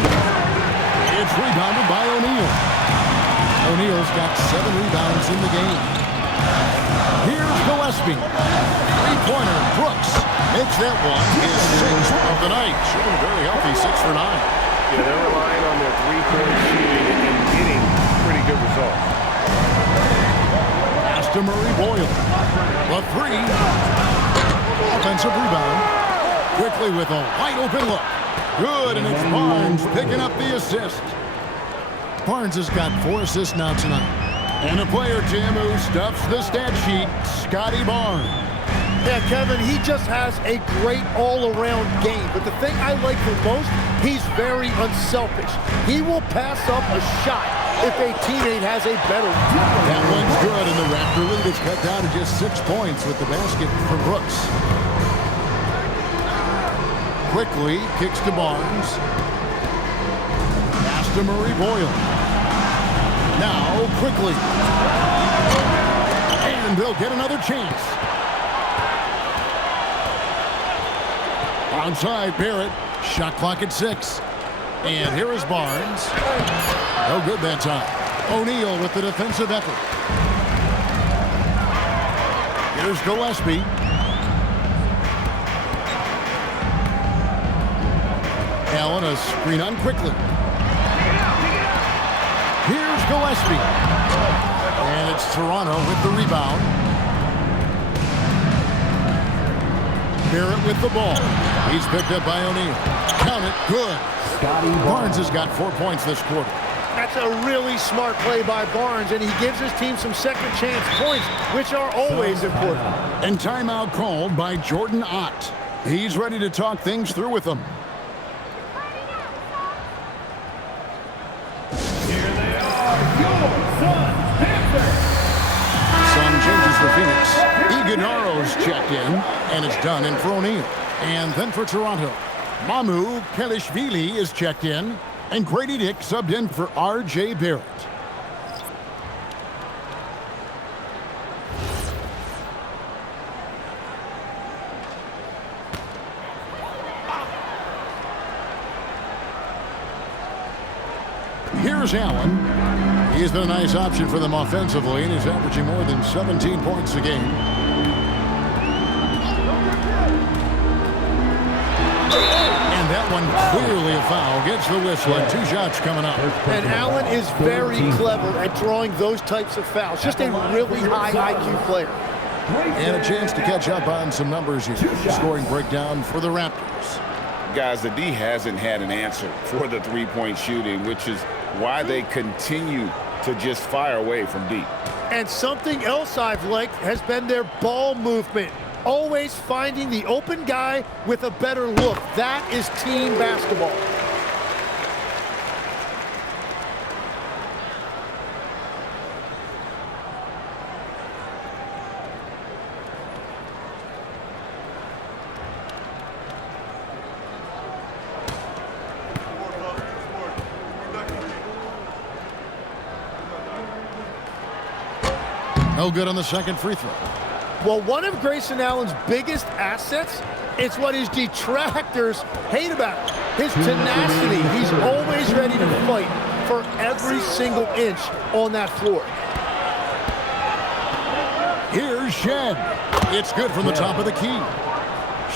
It's rebounded by O'Neal. O'Neal's got 7 rebounds in the game. Here's Gillespie. Three-pointer, Brooks. Makes that one his 6th of the night. Shooting very healthy, 6 for 9. Yeah, they're relying on their three-point shooting and getting pretty good results. Pass to Murray Boyle. The three. Offensive rebound. Quickly with a wide-open look. Good, and it's Barnes picking up the assist. Barnes has got 4 assists now tonight. And a player, Tim, who stuffs the stat sheet, Scotty Barnes. Yeah, Kevin, he just has a great all-around game. But the thing I like the most, he's very unselfish. He will pass up a shot if a teammate has a better one. That one's good, and the Raptor lead is cut down to just 6 points with the basket for Brooks. Quickly kicks to Barnes. Pass to Murray Boyle. Now, quickly. And they'll get another chance. Onside, Barrett. Shot clock at 6. And here is Barnes. No good that time. O'Neal with the defensive effort. Here's Gillespie. Allen, a screen on quickly. Here's Gillespie. And it's Toronto with the rebound. Barrett with the ball. He's picked up by O'Neal. Count it. Good. Barnes has got 4 points this quarter. That's a really smart play by Barnes, and he gives his team some second chance points, which are always important. And timeout called by Jordan Ott. He's ready to talk things through with them. Some changes for Phoenix. Iguodala's checked in, and it's done in for O'Neal. And then for Toronto, Mamu Kelishvili is checked in, and Grady Dick subbed in for R.J. Barrett. Here's Allen. He's been a nice option for them offensively, and he's averaging more than 17 points a game. And that one clearly a foul. Gets the whistle, and 2 shots coming up. And Allen is very clever at drawing those types of fouls. Just a really high IQ player. And a chance to catch up on some numbers here. Scoring breakdown for the Raptors. Guys, the D hasn't had an answer for the three-point shooting, which is why they continue to just fire away from deep. And something else I've liked has been their ball movement. Always finding the open guy with a better look. That is team basketball. No good on the second free throw. Well, one of Grayson Allen's biggest assets is what his detractors hate about him. His tenacity. He's always ready to fight for every single inch on that floor. Here's Shed. It's good from the top of the key.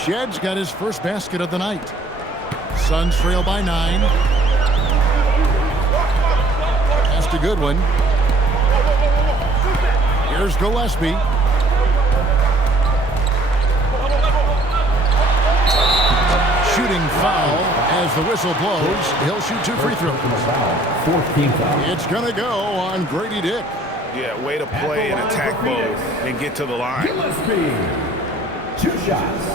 Shed's got his first basket of the night. Suns trail by 9. That's a good one. Here's Gillespie. Shooting foul as the whistle blows. He'll shoot 2 free throws. It's going to go on Grady Dick. Yeah, way to play in attack mode and get to the line. 2 shots.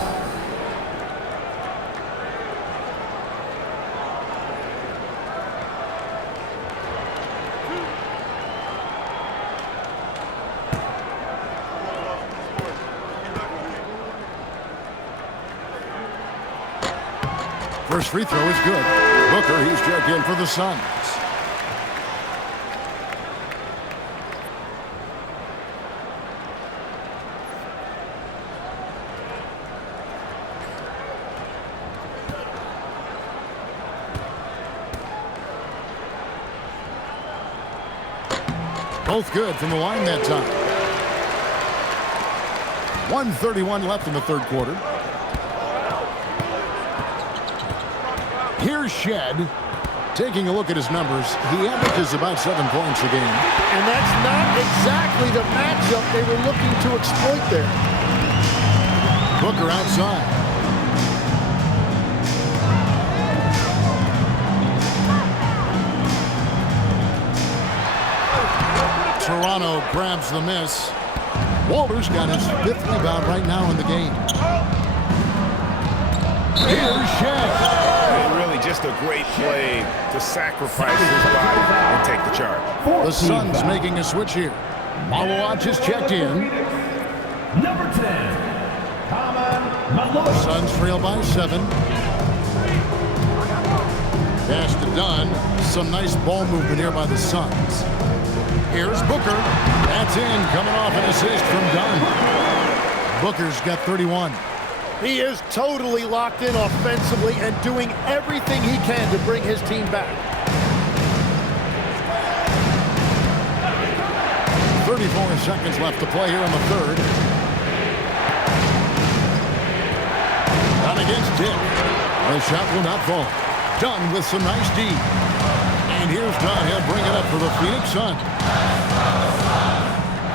First free throw is good. Booker, he's checked in for the Suns. Both good from the line that time. 1:31 left in the third quarter. Here's Shed. Taking a look at his numbers, he averages about 7 points a game. And that's not exactly the matchup they were looking to exploit there. Booker outside. Toronto grabs the miss. Walter's got his 5th rebound right now in the game. Here's Shed. Really just a great play to sacrifice his body and take the charge. The Suns making a switch here. Malawach is checked in. Number 10, Suns trail by 7. Pass to Dunn. Some nice ball movement here by the Suns. Here's Booker. That's in, coming off an assist from Dunn. Booker's got 31. He is totally locked in offensively and doing everything he can to bring his team back. 34 seconds left to play here in the third. Down against Dick. The shot will not fall. Dunn with some nice D. And here's Dunn. He'll bring it up for the Phoenix Suns.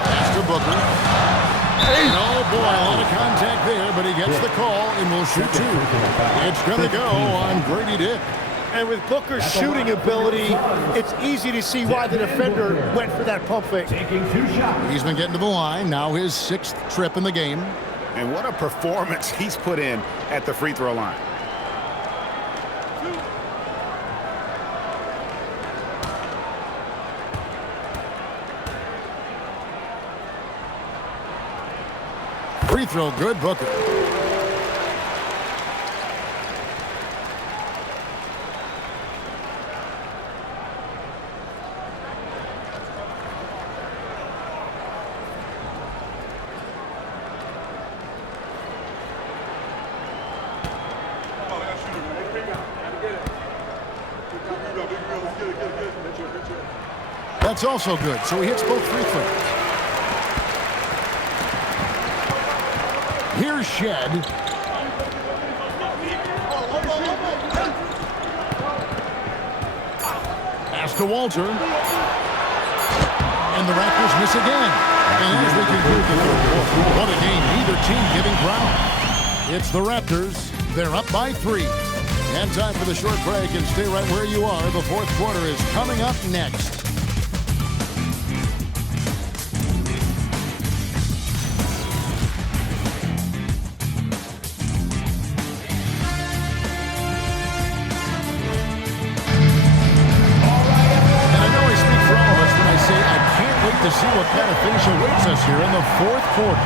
Pass to Booker. Oh boy, a lot of contact there, but he gets the call and will shoot 2. It's going to go on Grady Dick. And with Booker's shooting ability, it's easy to see why the defender went for that pump fake. He's been getting to the line. Now his 6th trip in the game. And what a performance he's put in at the free throw line. Free throw good, Booker. That's also good, so he hits both free throws. Here's Shed. Pass to Walter. And the Raptors miss again. And as we conclude the third quarter, what a game, neither team giving ground. It's the Raptors. They're up by 3. And time for the short break, and stay right where you are. The fourth quarter is coming up next. To see what kind of finish awaits us here in the fourth quarter.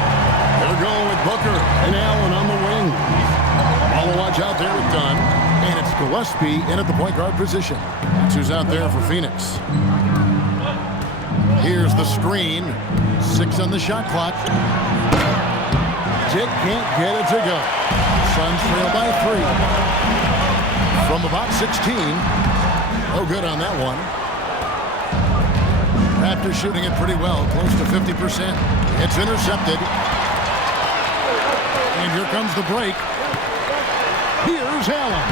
They're going with Booker and Allen on the wing. Malawach out there with Dunn. And it's Gillespie in at the point guard position. That's who's out there for Phoenix. Here's the screen. 6 on the shot clock. Dick can't get it to go. Suns trail by 3. From about 16. No good on that one. Raptors shooting it pretty well, close to 50%. It's intercepted. And here comes the break. Here's Allen.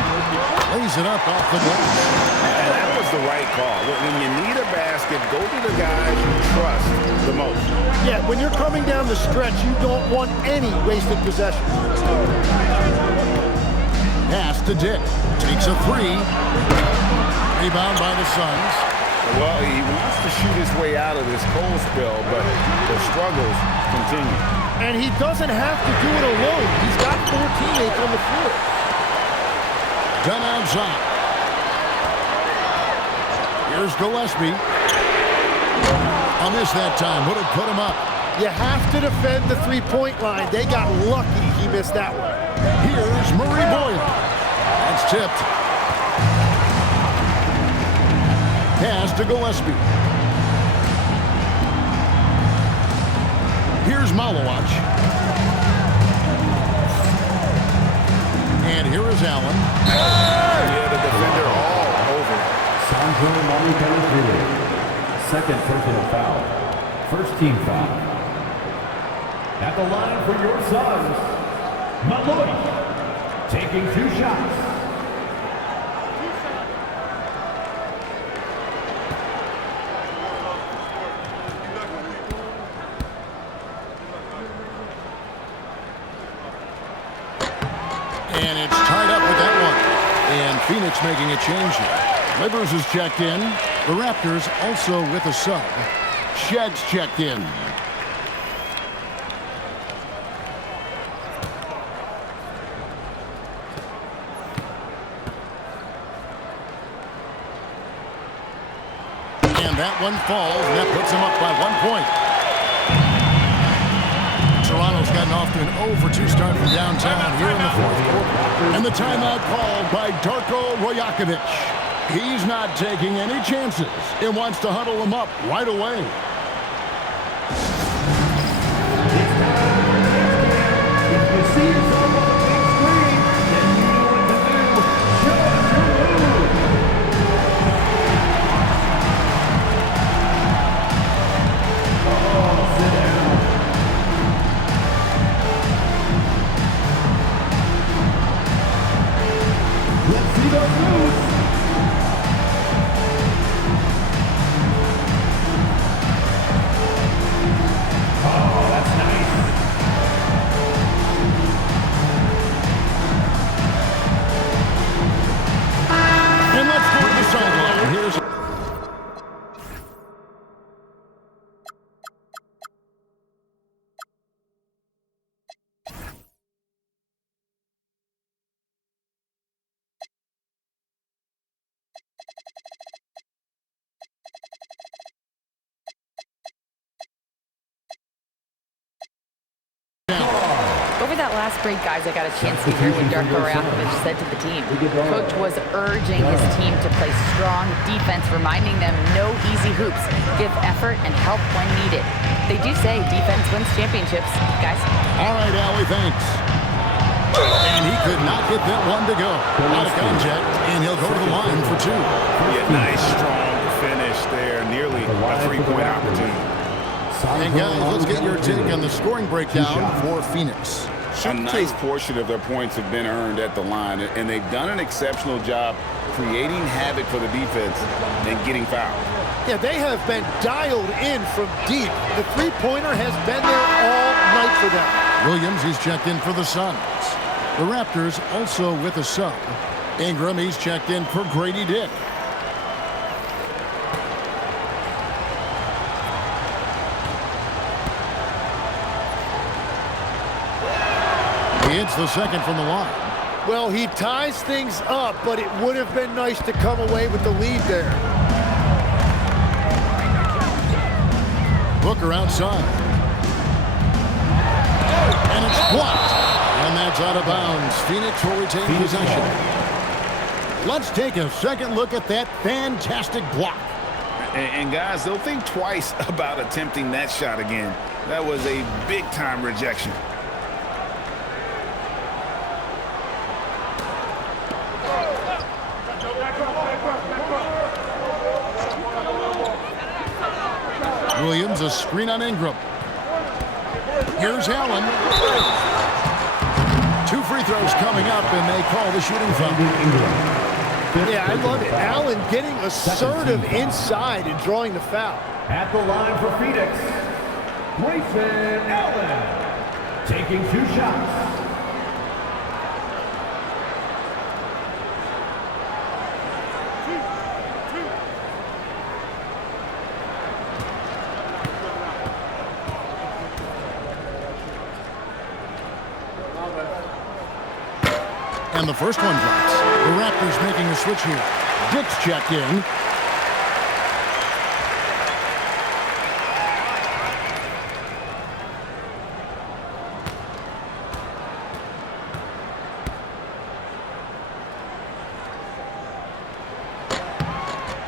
Lays it up off the glass. And that was the right call. When you need a basket, go to the guys you trust the most. Yeah, when you're coming down the stretch, you don't want any wasted possession. Pass to Dick. Takes a three. Rebound by the Suns. Well, he wants to shoot his way out of this cold spell, but the struggles continue. And he doesn't have to do it alone. He's got 4 teammates on the floor. Done outside. Here's Gillespie. A miss that time. Would have put him up. You have to defend the three-point line. They got lucky he missed that one. Here's Murray Boyle. That's tipped. Pass to Gillespie. Here's Malawach. And here is Allen. Yeah, the defender all over. Second personal foul. First team foul. At the line for your Suns, Malloy taking 2 shots. And it's tied up with that one. And Phoenix making a change here. Livers is checked in. The Raptors also with a sub. Shedd's checked in. And that one falls, and that puts him up by 1 point. Toronto's gotten off to an 0-for-2 start from downtown here in the 4th quarter. And the timeout called by Darko Rajakovic. He's not taking any chances and wants to huddle them up right away. If you see yourself on the big screen, then you know what to do. Show us your move. Oh, sit down. Let's see those moves. Oh, that's nice. And let's go to the sideline. Here's Over that last break, guys, I got a chance to hear what Darko Rajakovic said to the team. Coach was urging his team to play strong defense, reminding them no easy hoops, give effort, and help when needed. They do say defense wins championships, guys. all right, Allie, thanks. And he could not get that one to go. Out of contact, and he'll go to the line for 2. Yeah, nice, strong finish there. Nearly a 3-point opportunity. And guys, let's get your take on the scoring breakdown for Phoenix. A nice portion of their points have been earned at the line, and they've done an exceptional job creating havoc for the defense and getting fouled. Yeah, they have been dialed in from deep. The three-pointer has been there all night for them. Williams, he's checked in for the Suns. The Raptors also with a sub. Ingram, he's checked in for Grady Dick. He hits the second from the line. Well, he ties things up, but it would have been nice to come away with the lead there. Booker outside. And it's blocked. And that's out of bounds. Phoenix will retain possession. Let's take a second look at that fantastic block. And guys, they'll think twice about attempting that shot again. That was a big-time rejection. Williams, a screen on Ingram. Here's Allen. 2 free throws coming up, and they call the shooting foul. Yeah, I love it. Allen getting assertive inside and drawing the foul. At the line for Phoenix, Grayson Allen, taking 2 shots. And the first one drops. The Raptors making a switch here. Dick's checked in.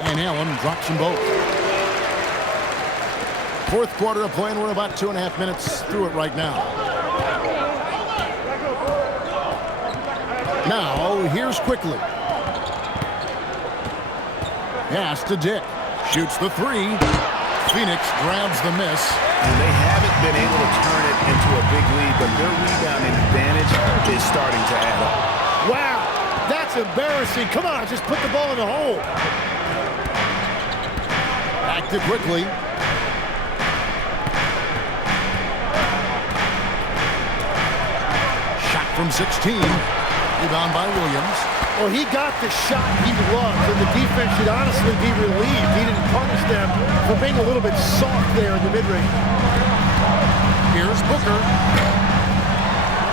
And Allen drops them both. Fourth quarter of play, and we're about 2.5 minutes through it right now. Now, here's Quickly. Pass to Dick. Shoots the 3. Phoenix grabs the miss. And they haven't been able to turn it into a big lead, but their rebounding advantage is starting to add up. Wow, that's embarrassing. Come on, just put the ball in the hole. Back to Quickly. Shot from 16. Rebound by Williams. Well, he got the shot he loves, and the defense should honestly be relieved. He didn't punish them for being a little bit soft there in the mid-range. Here's Booker.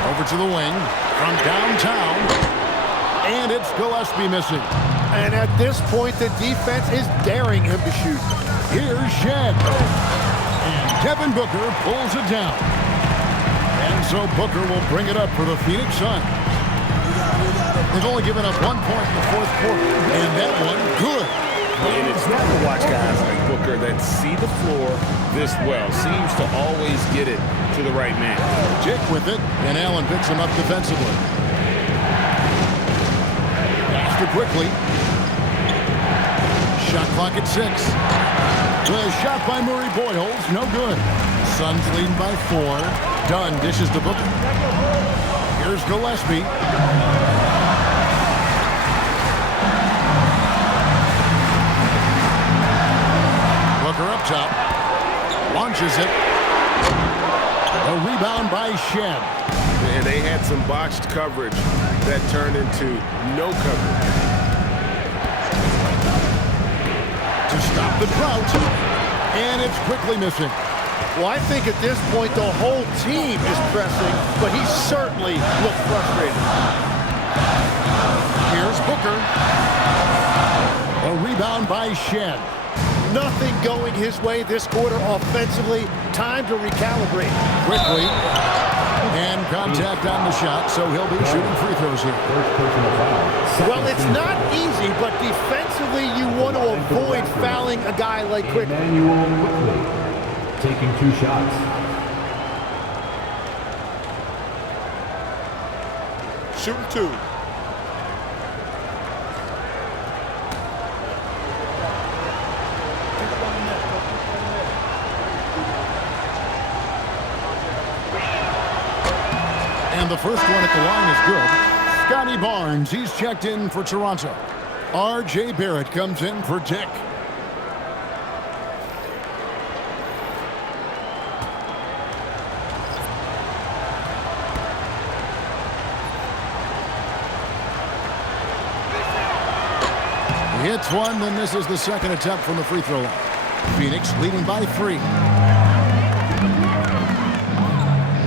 Over to the wing from downtown. And it's Gillespie missing. And at this point, the defense is daring him to shoot. Here's Shed. And Devin Booker pulls it down. And so Booker will bring it up for the Phoenix Suns. They've only given up 1 point in the fourth quarter, and that one good. And it's fun to watch guys like Booker that see the floor this well. Seems to always get it to the right man. Dick with it, and Allen picks him up defensively. Pass to Quickly. Shot clock at 6. The shot by Murray Boyles, no good. Suns leading by 4. Dunn dishes to Booker. Here's Gillespie. Booker up top. Launches it. A rebound by Shed. And they had some botched coverage that turned into no coverage. To stop the drought. And it's Quickly missing. Well, I think at this point the whole team is pressing, but he certainly looks frustrated. Here's Booker. A rebound by Shed. Nothing going his way this quarter offensively. Time to recalibrate. Quickly. And contact on the shot, so he'll be shooting free throws here. Well, it's not easy, but defensively you want to avoid fouling a guy like Quickly. Taking 2 shots. Shooting 2. And the first one at the line is good. Scotty Barnes, he's checked in for Toronto. R.J. Barrett comes in for Dick. Hits one, then this is the second attempt from the free throw line. Phoenix leading by 3.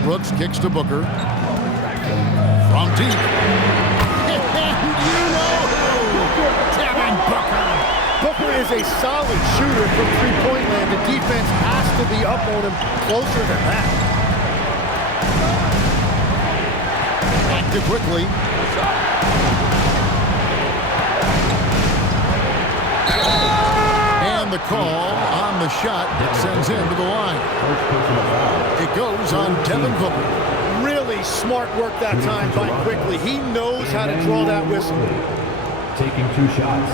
Brooks kicks to Booker. From deep. And you know who? Devin Booker. Booker is a solid shooter from three-point land. The defense has to be up on him closer than that. Back to Quickly. And the call on the shot that sends him to the line. It goes on Devin Booker. Really smart work that time by Quickly. He knows how to draw that whistle. Taking 2 shots.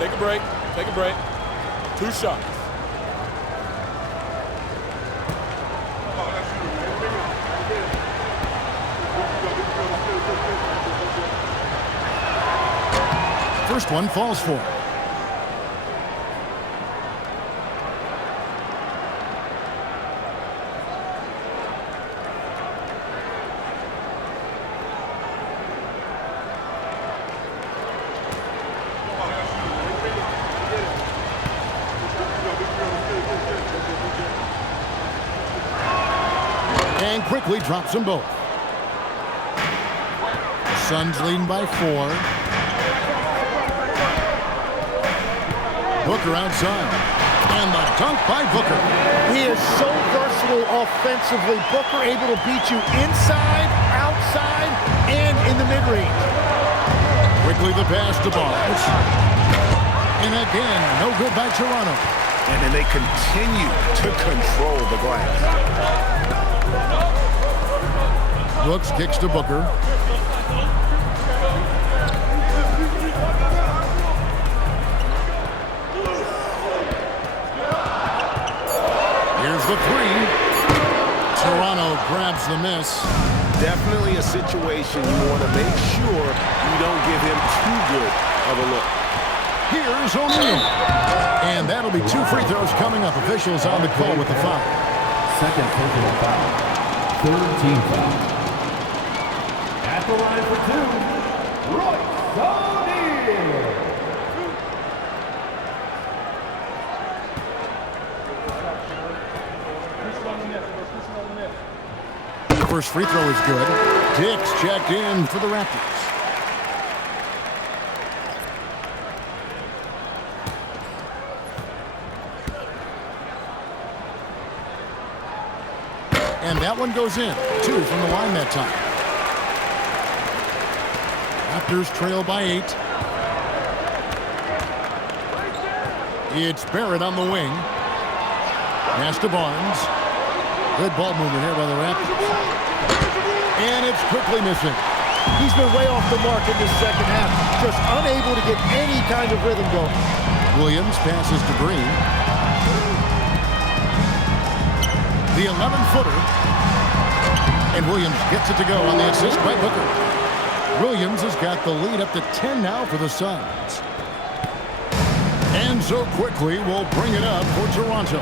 Take a break. Take a break. 2 shots. first one falls for him. And quickly drops them both. Suns leading by 4. Booker outside. And the dunk by Booker. He is so versatile offensively. Booker able to beat you inside, outside, and in the mid-range. Quickly the pass to Barnes. And again, no good by Toronto. And then they continue to control the glass. Brooks kicks to Booker. Here's the 3. Toronto grabs the miss. Definitely a situation you want to make sure you don't give him too good of a look. Here's O'Neal. And that'll be 2 free throws coming up. Officials on the call with the foul. Second personal foul. Third team foul. At the line for 2, Royce O'Neal. First free throw is good. Dix checked in for the Raptors. And that one goes in. 2 from the line that time. Raptors trail by 8. It's Barrett on the wing. Pass to Barnes. Good ball movement here by the Raptors. And it's quickly missing. He's been way off the mark in this second half. Just unable to get any kind of rhythm going. Williams passes to Green. The 11-footer. And Williams gets it to go on the assist by Booker. Williams has got the lead up to 10 now for the Suns. And so quickly will bring it up for Toronto.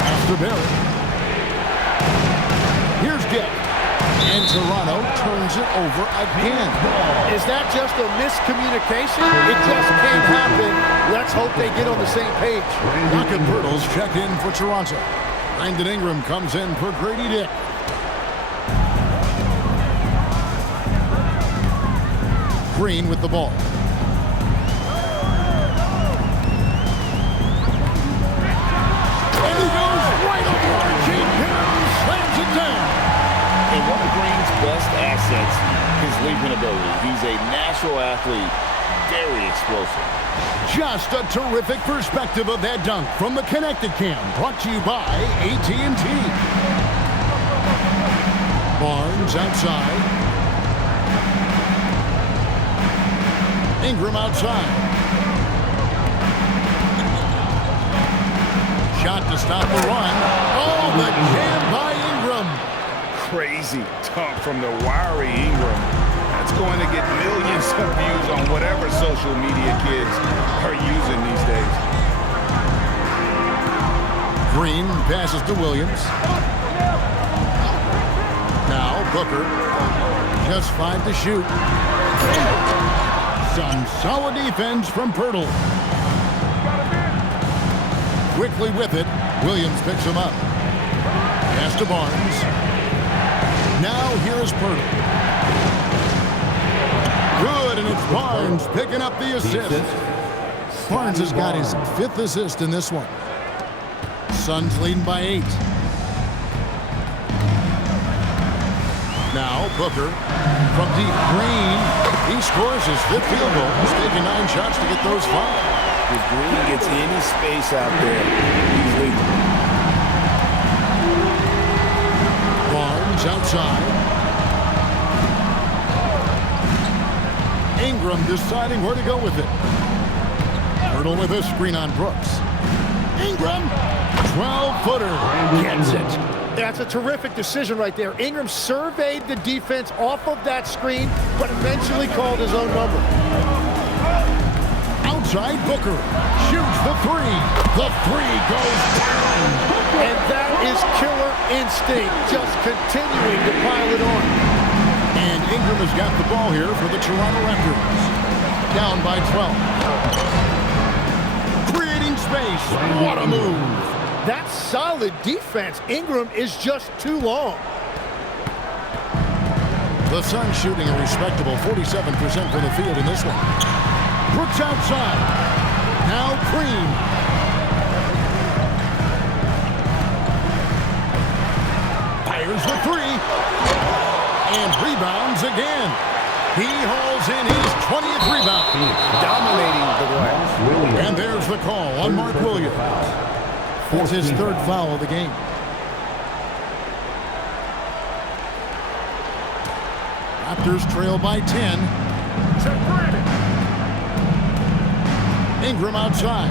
Pass to Barrett. Here's Gibb. And Toronto turns it over again. Is that just a miscommunication? It just can't happen. Let's hope they get on the same page. Rocket Pirtles check in for Toronto. Brandon Ingram comes in for Grady Dick. Green with the ball. And he goes right over Archie Pym, slams it down. And one of Green's best assets is leaping ability. He's a natural athlete, very explosive. Just a terrific perspective of that dunk from the Connected Cam, brought to you by AT&T. Barnes outside. Ingram outside. Shot to stop the run. Oh, the jam by Ingram. Crazy dunk from the wiry Ingram. That's going to get millions of views on whatever social media kids are using these days. Green passes to Williams. Now Booker. Just 5 to shoot. Some solid defense from Pirtle. Quickly with it. Williams picks him up. Pass to Barnes. Now here is Pirtle. Good, and it's Barnes picking up the assist. Barnes has got his 5th assist in this one. Suns leading by 8. Now Booker from deep. Green. He scores his 5th field goal. He's taking 9 shots to get those 5. If Green gets any space out there, he's leaving. Barnes outside. Ingram deciding where to go with it. Pirtle with a screen on Brooks. Ingram, 12-footer, gets it. That's a terrific decision right there. Ingram surveyed the defense off of that screen, but eventually called his own number. Outside, Booker shoots the three. The three goes down. And that is killer instinct, just continuing to pile it on. And Ingram has got the ball here for the Toronto Raptors. Down by 12. Creating space. What a move. That's solid defense. Ingram is just too long. The Suns shooting a respectable 47% from the field in this one. Brooks outside. Now Cream. Fires the three. And rebounds again. He hauls in his 20th rebound. Dominating the glass. And there's the call on Mark Williams. That's his third foul of the game. Raptors trail by 10. Ingram outside.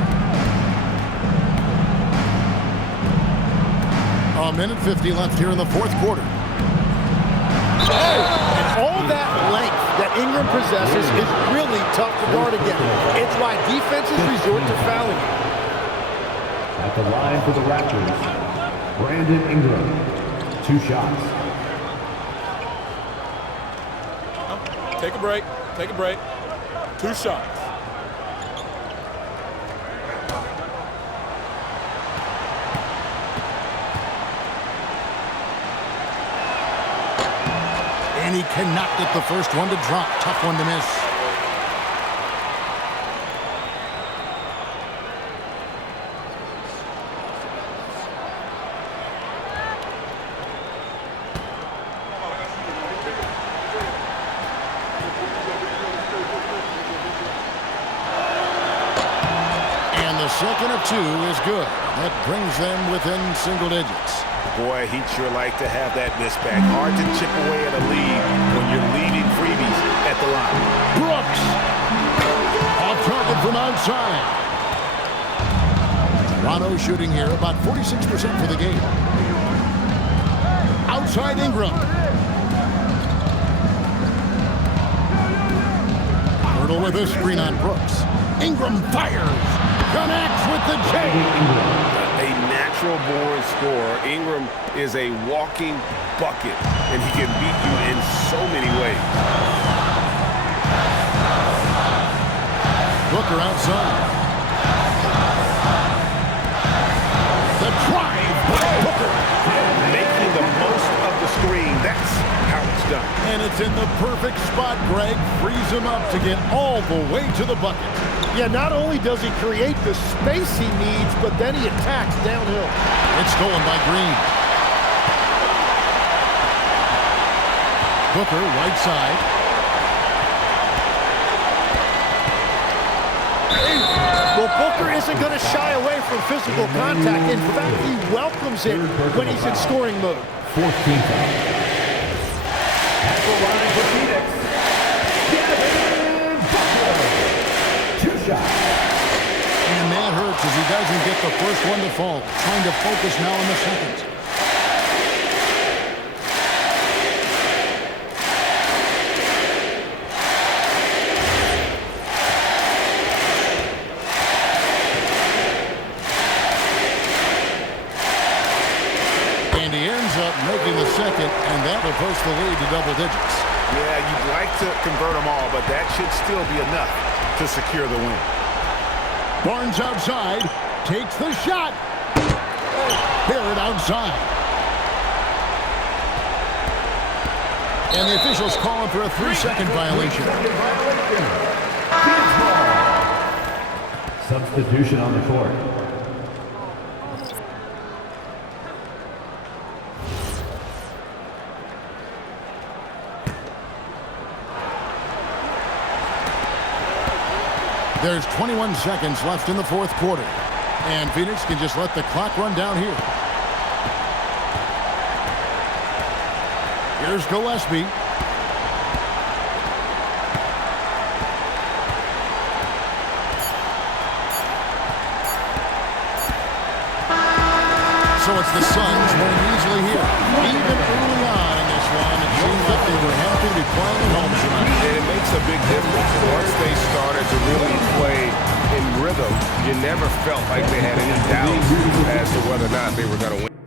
A minute 50 left here in the fourth quarter. And all that length that Ingram possesses is really tough to guard again. It's why defenses resort to fouling him. At the line for the Raptors, Brandon Ingram. 2 shots. Take a break. Take a break. 2 shots. And he cannot get the first one to drop. Tough one to miss. Second of 2 is good. That brings them within single digits. Boy, he'd sure like to have that misback. Hard to chip away at a lead when you're leaving freebies at the line. Brooks. Off target from outside. Toronto shooting here about 46% for the game. Outside Ingram. Hurdle with a screen on Brooks. Ingram fires. Connects with the J. A natural born scorer. Ingram is a walking bucket, and he can beat you in so many ways. Booker outside. The drive by Booker. Making the most of the screen. That's how it's done. And it's in the perfect spot, Greg. Frees him up to get all the way to the bucket. Yeah, not only does he create the space he needs, but then he attacks downhill. It's stolen by Green. Booker, right side. Well, Booker isn't going to shy away from physical contact. In fact, he welcomes it when he's in scoring mode. 14 foul. At the line for Phoenix, shot. And that hurts as he doesn't get the first one to fall. Trying to focus now on the second. And he ends up making the second, and that will push the lead to double digits. Yeah, you'd like to convert them all, but that should still be enough to secure the win. Barnes outside, takes the shot. Barrett outside. And the officials calling for a 3-second violation. Substitution on the court. There's 21 seconds left in the fourth quarter. And Phoenix can just let the clock run down here. Here's Gillespie. So it's the Suns winning easily here. Even early on in this one, it seemed like they were happy to be playing at home tonight. And it makes a big difference. Once they started to really play in rhythm, you never felt like they had any doubts as to whether or not they were going to win.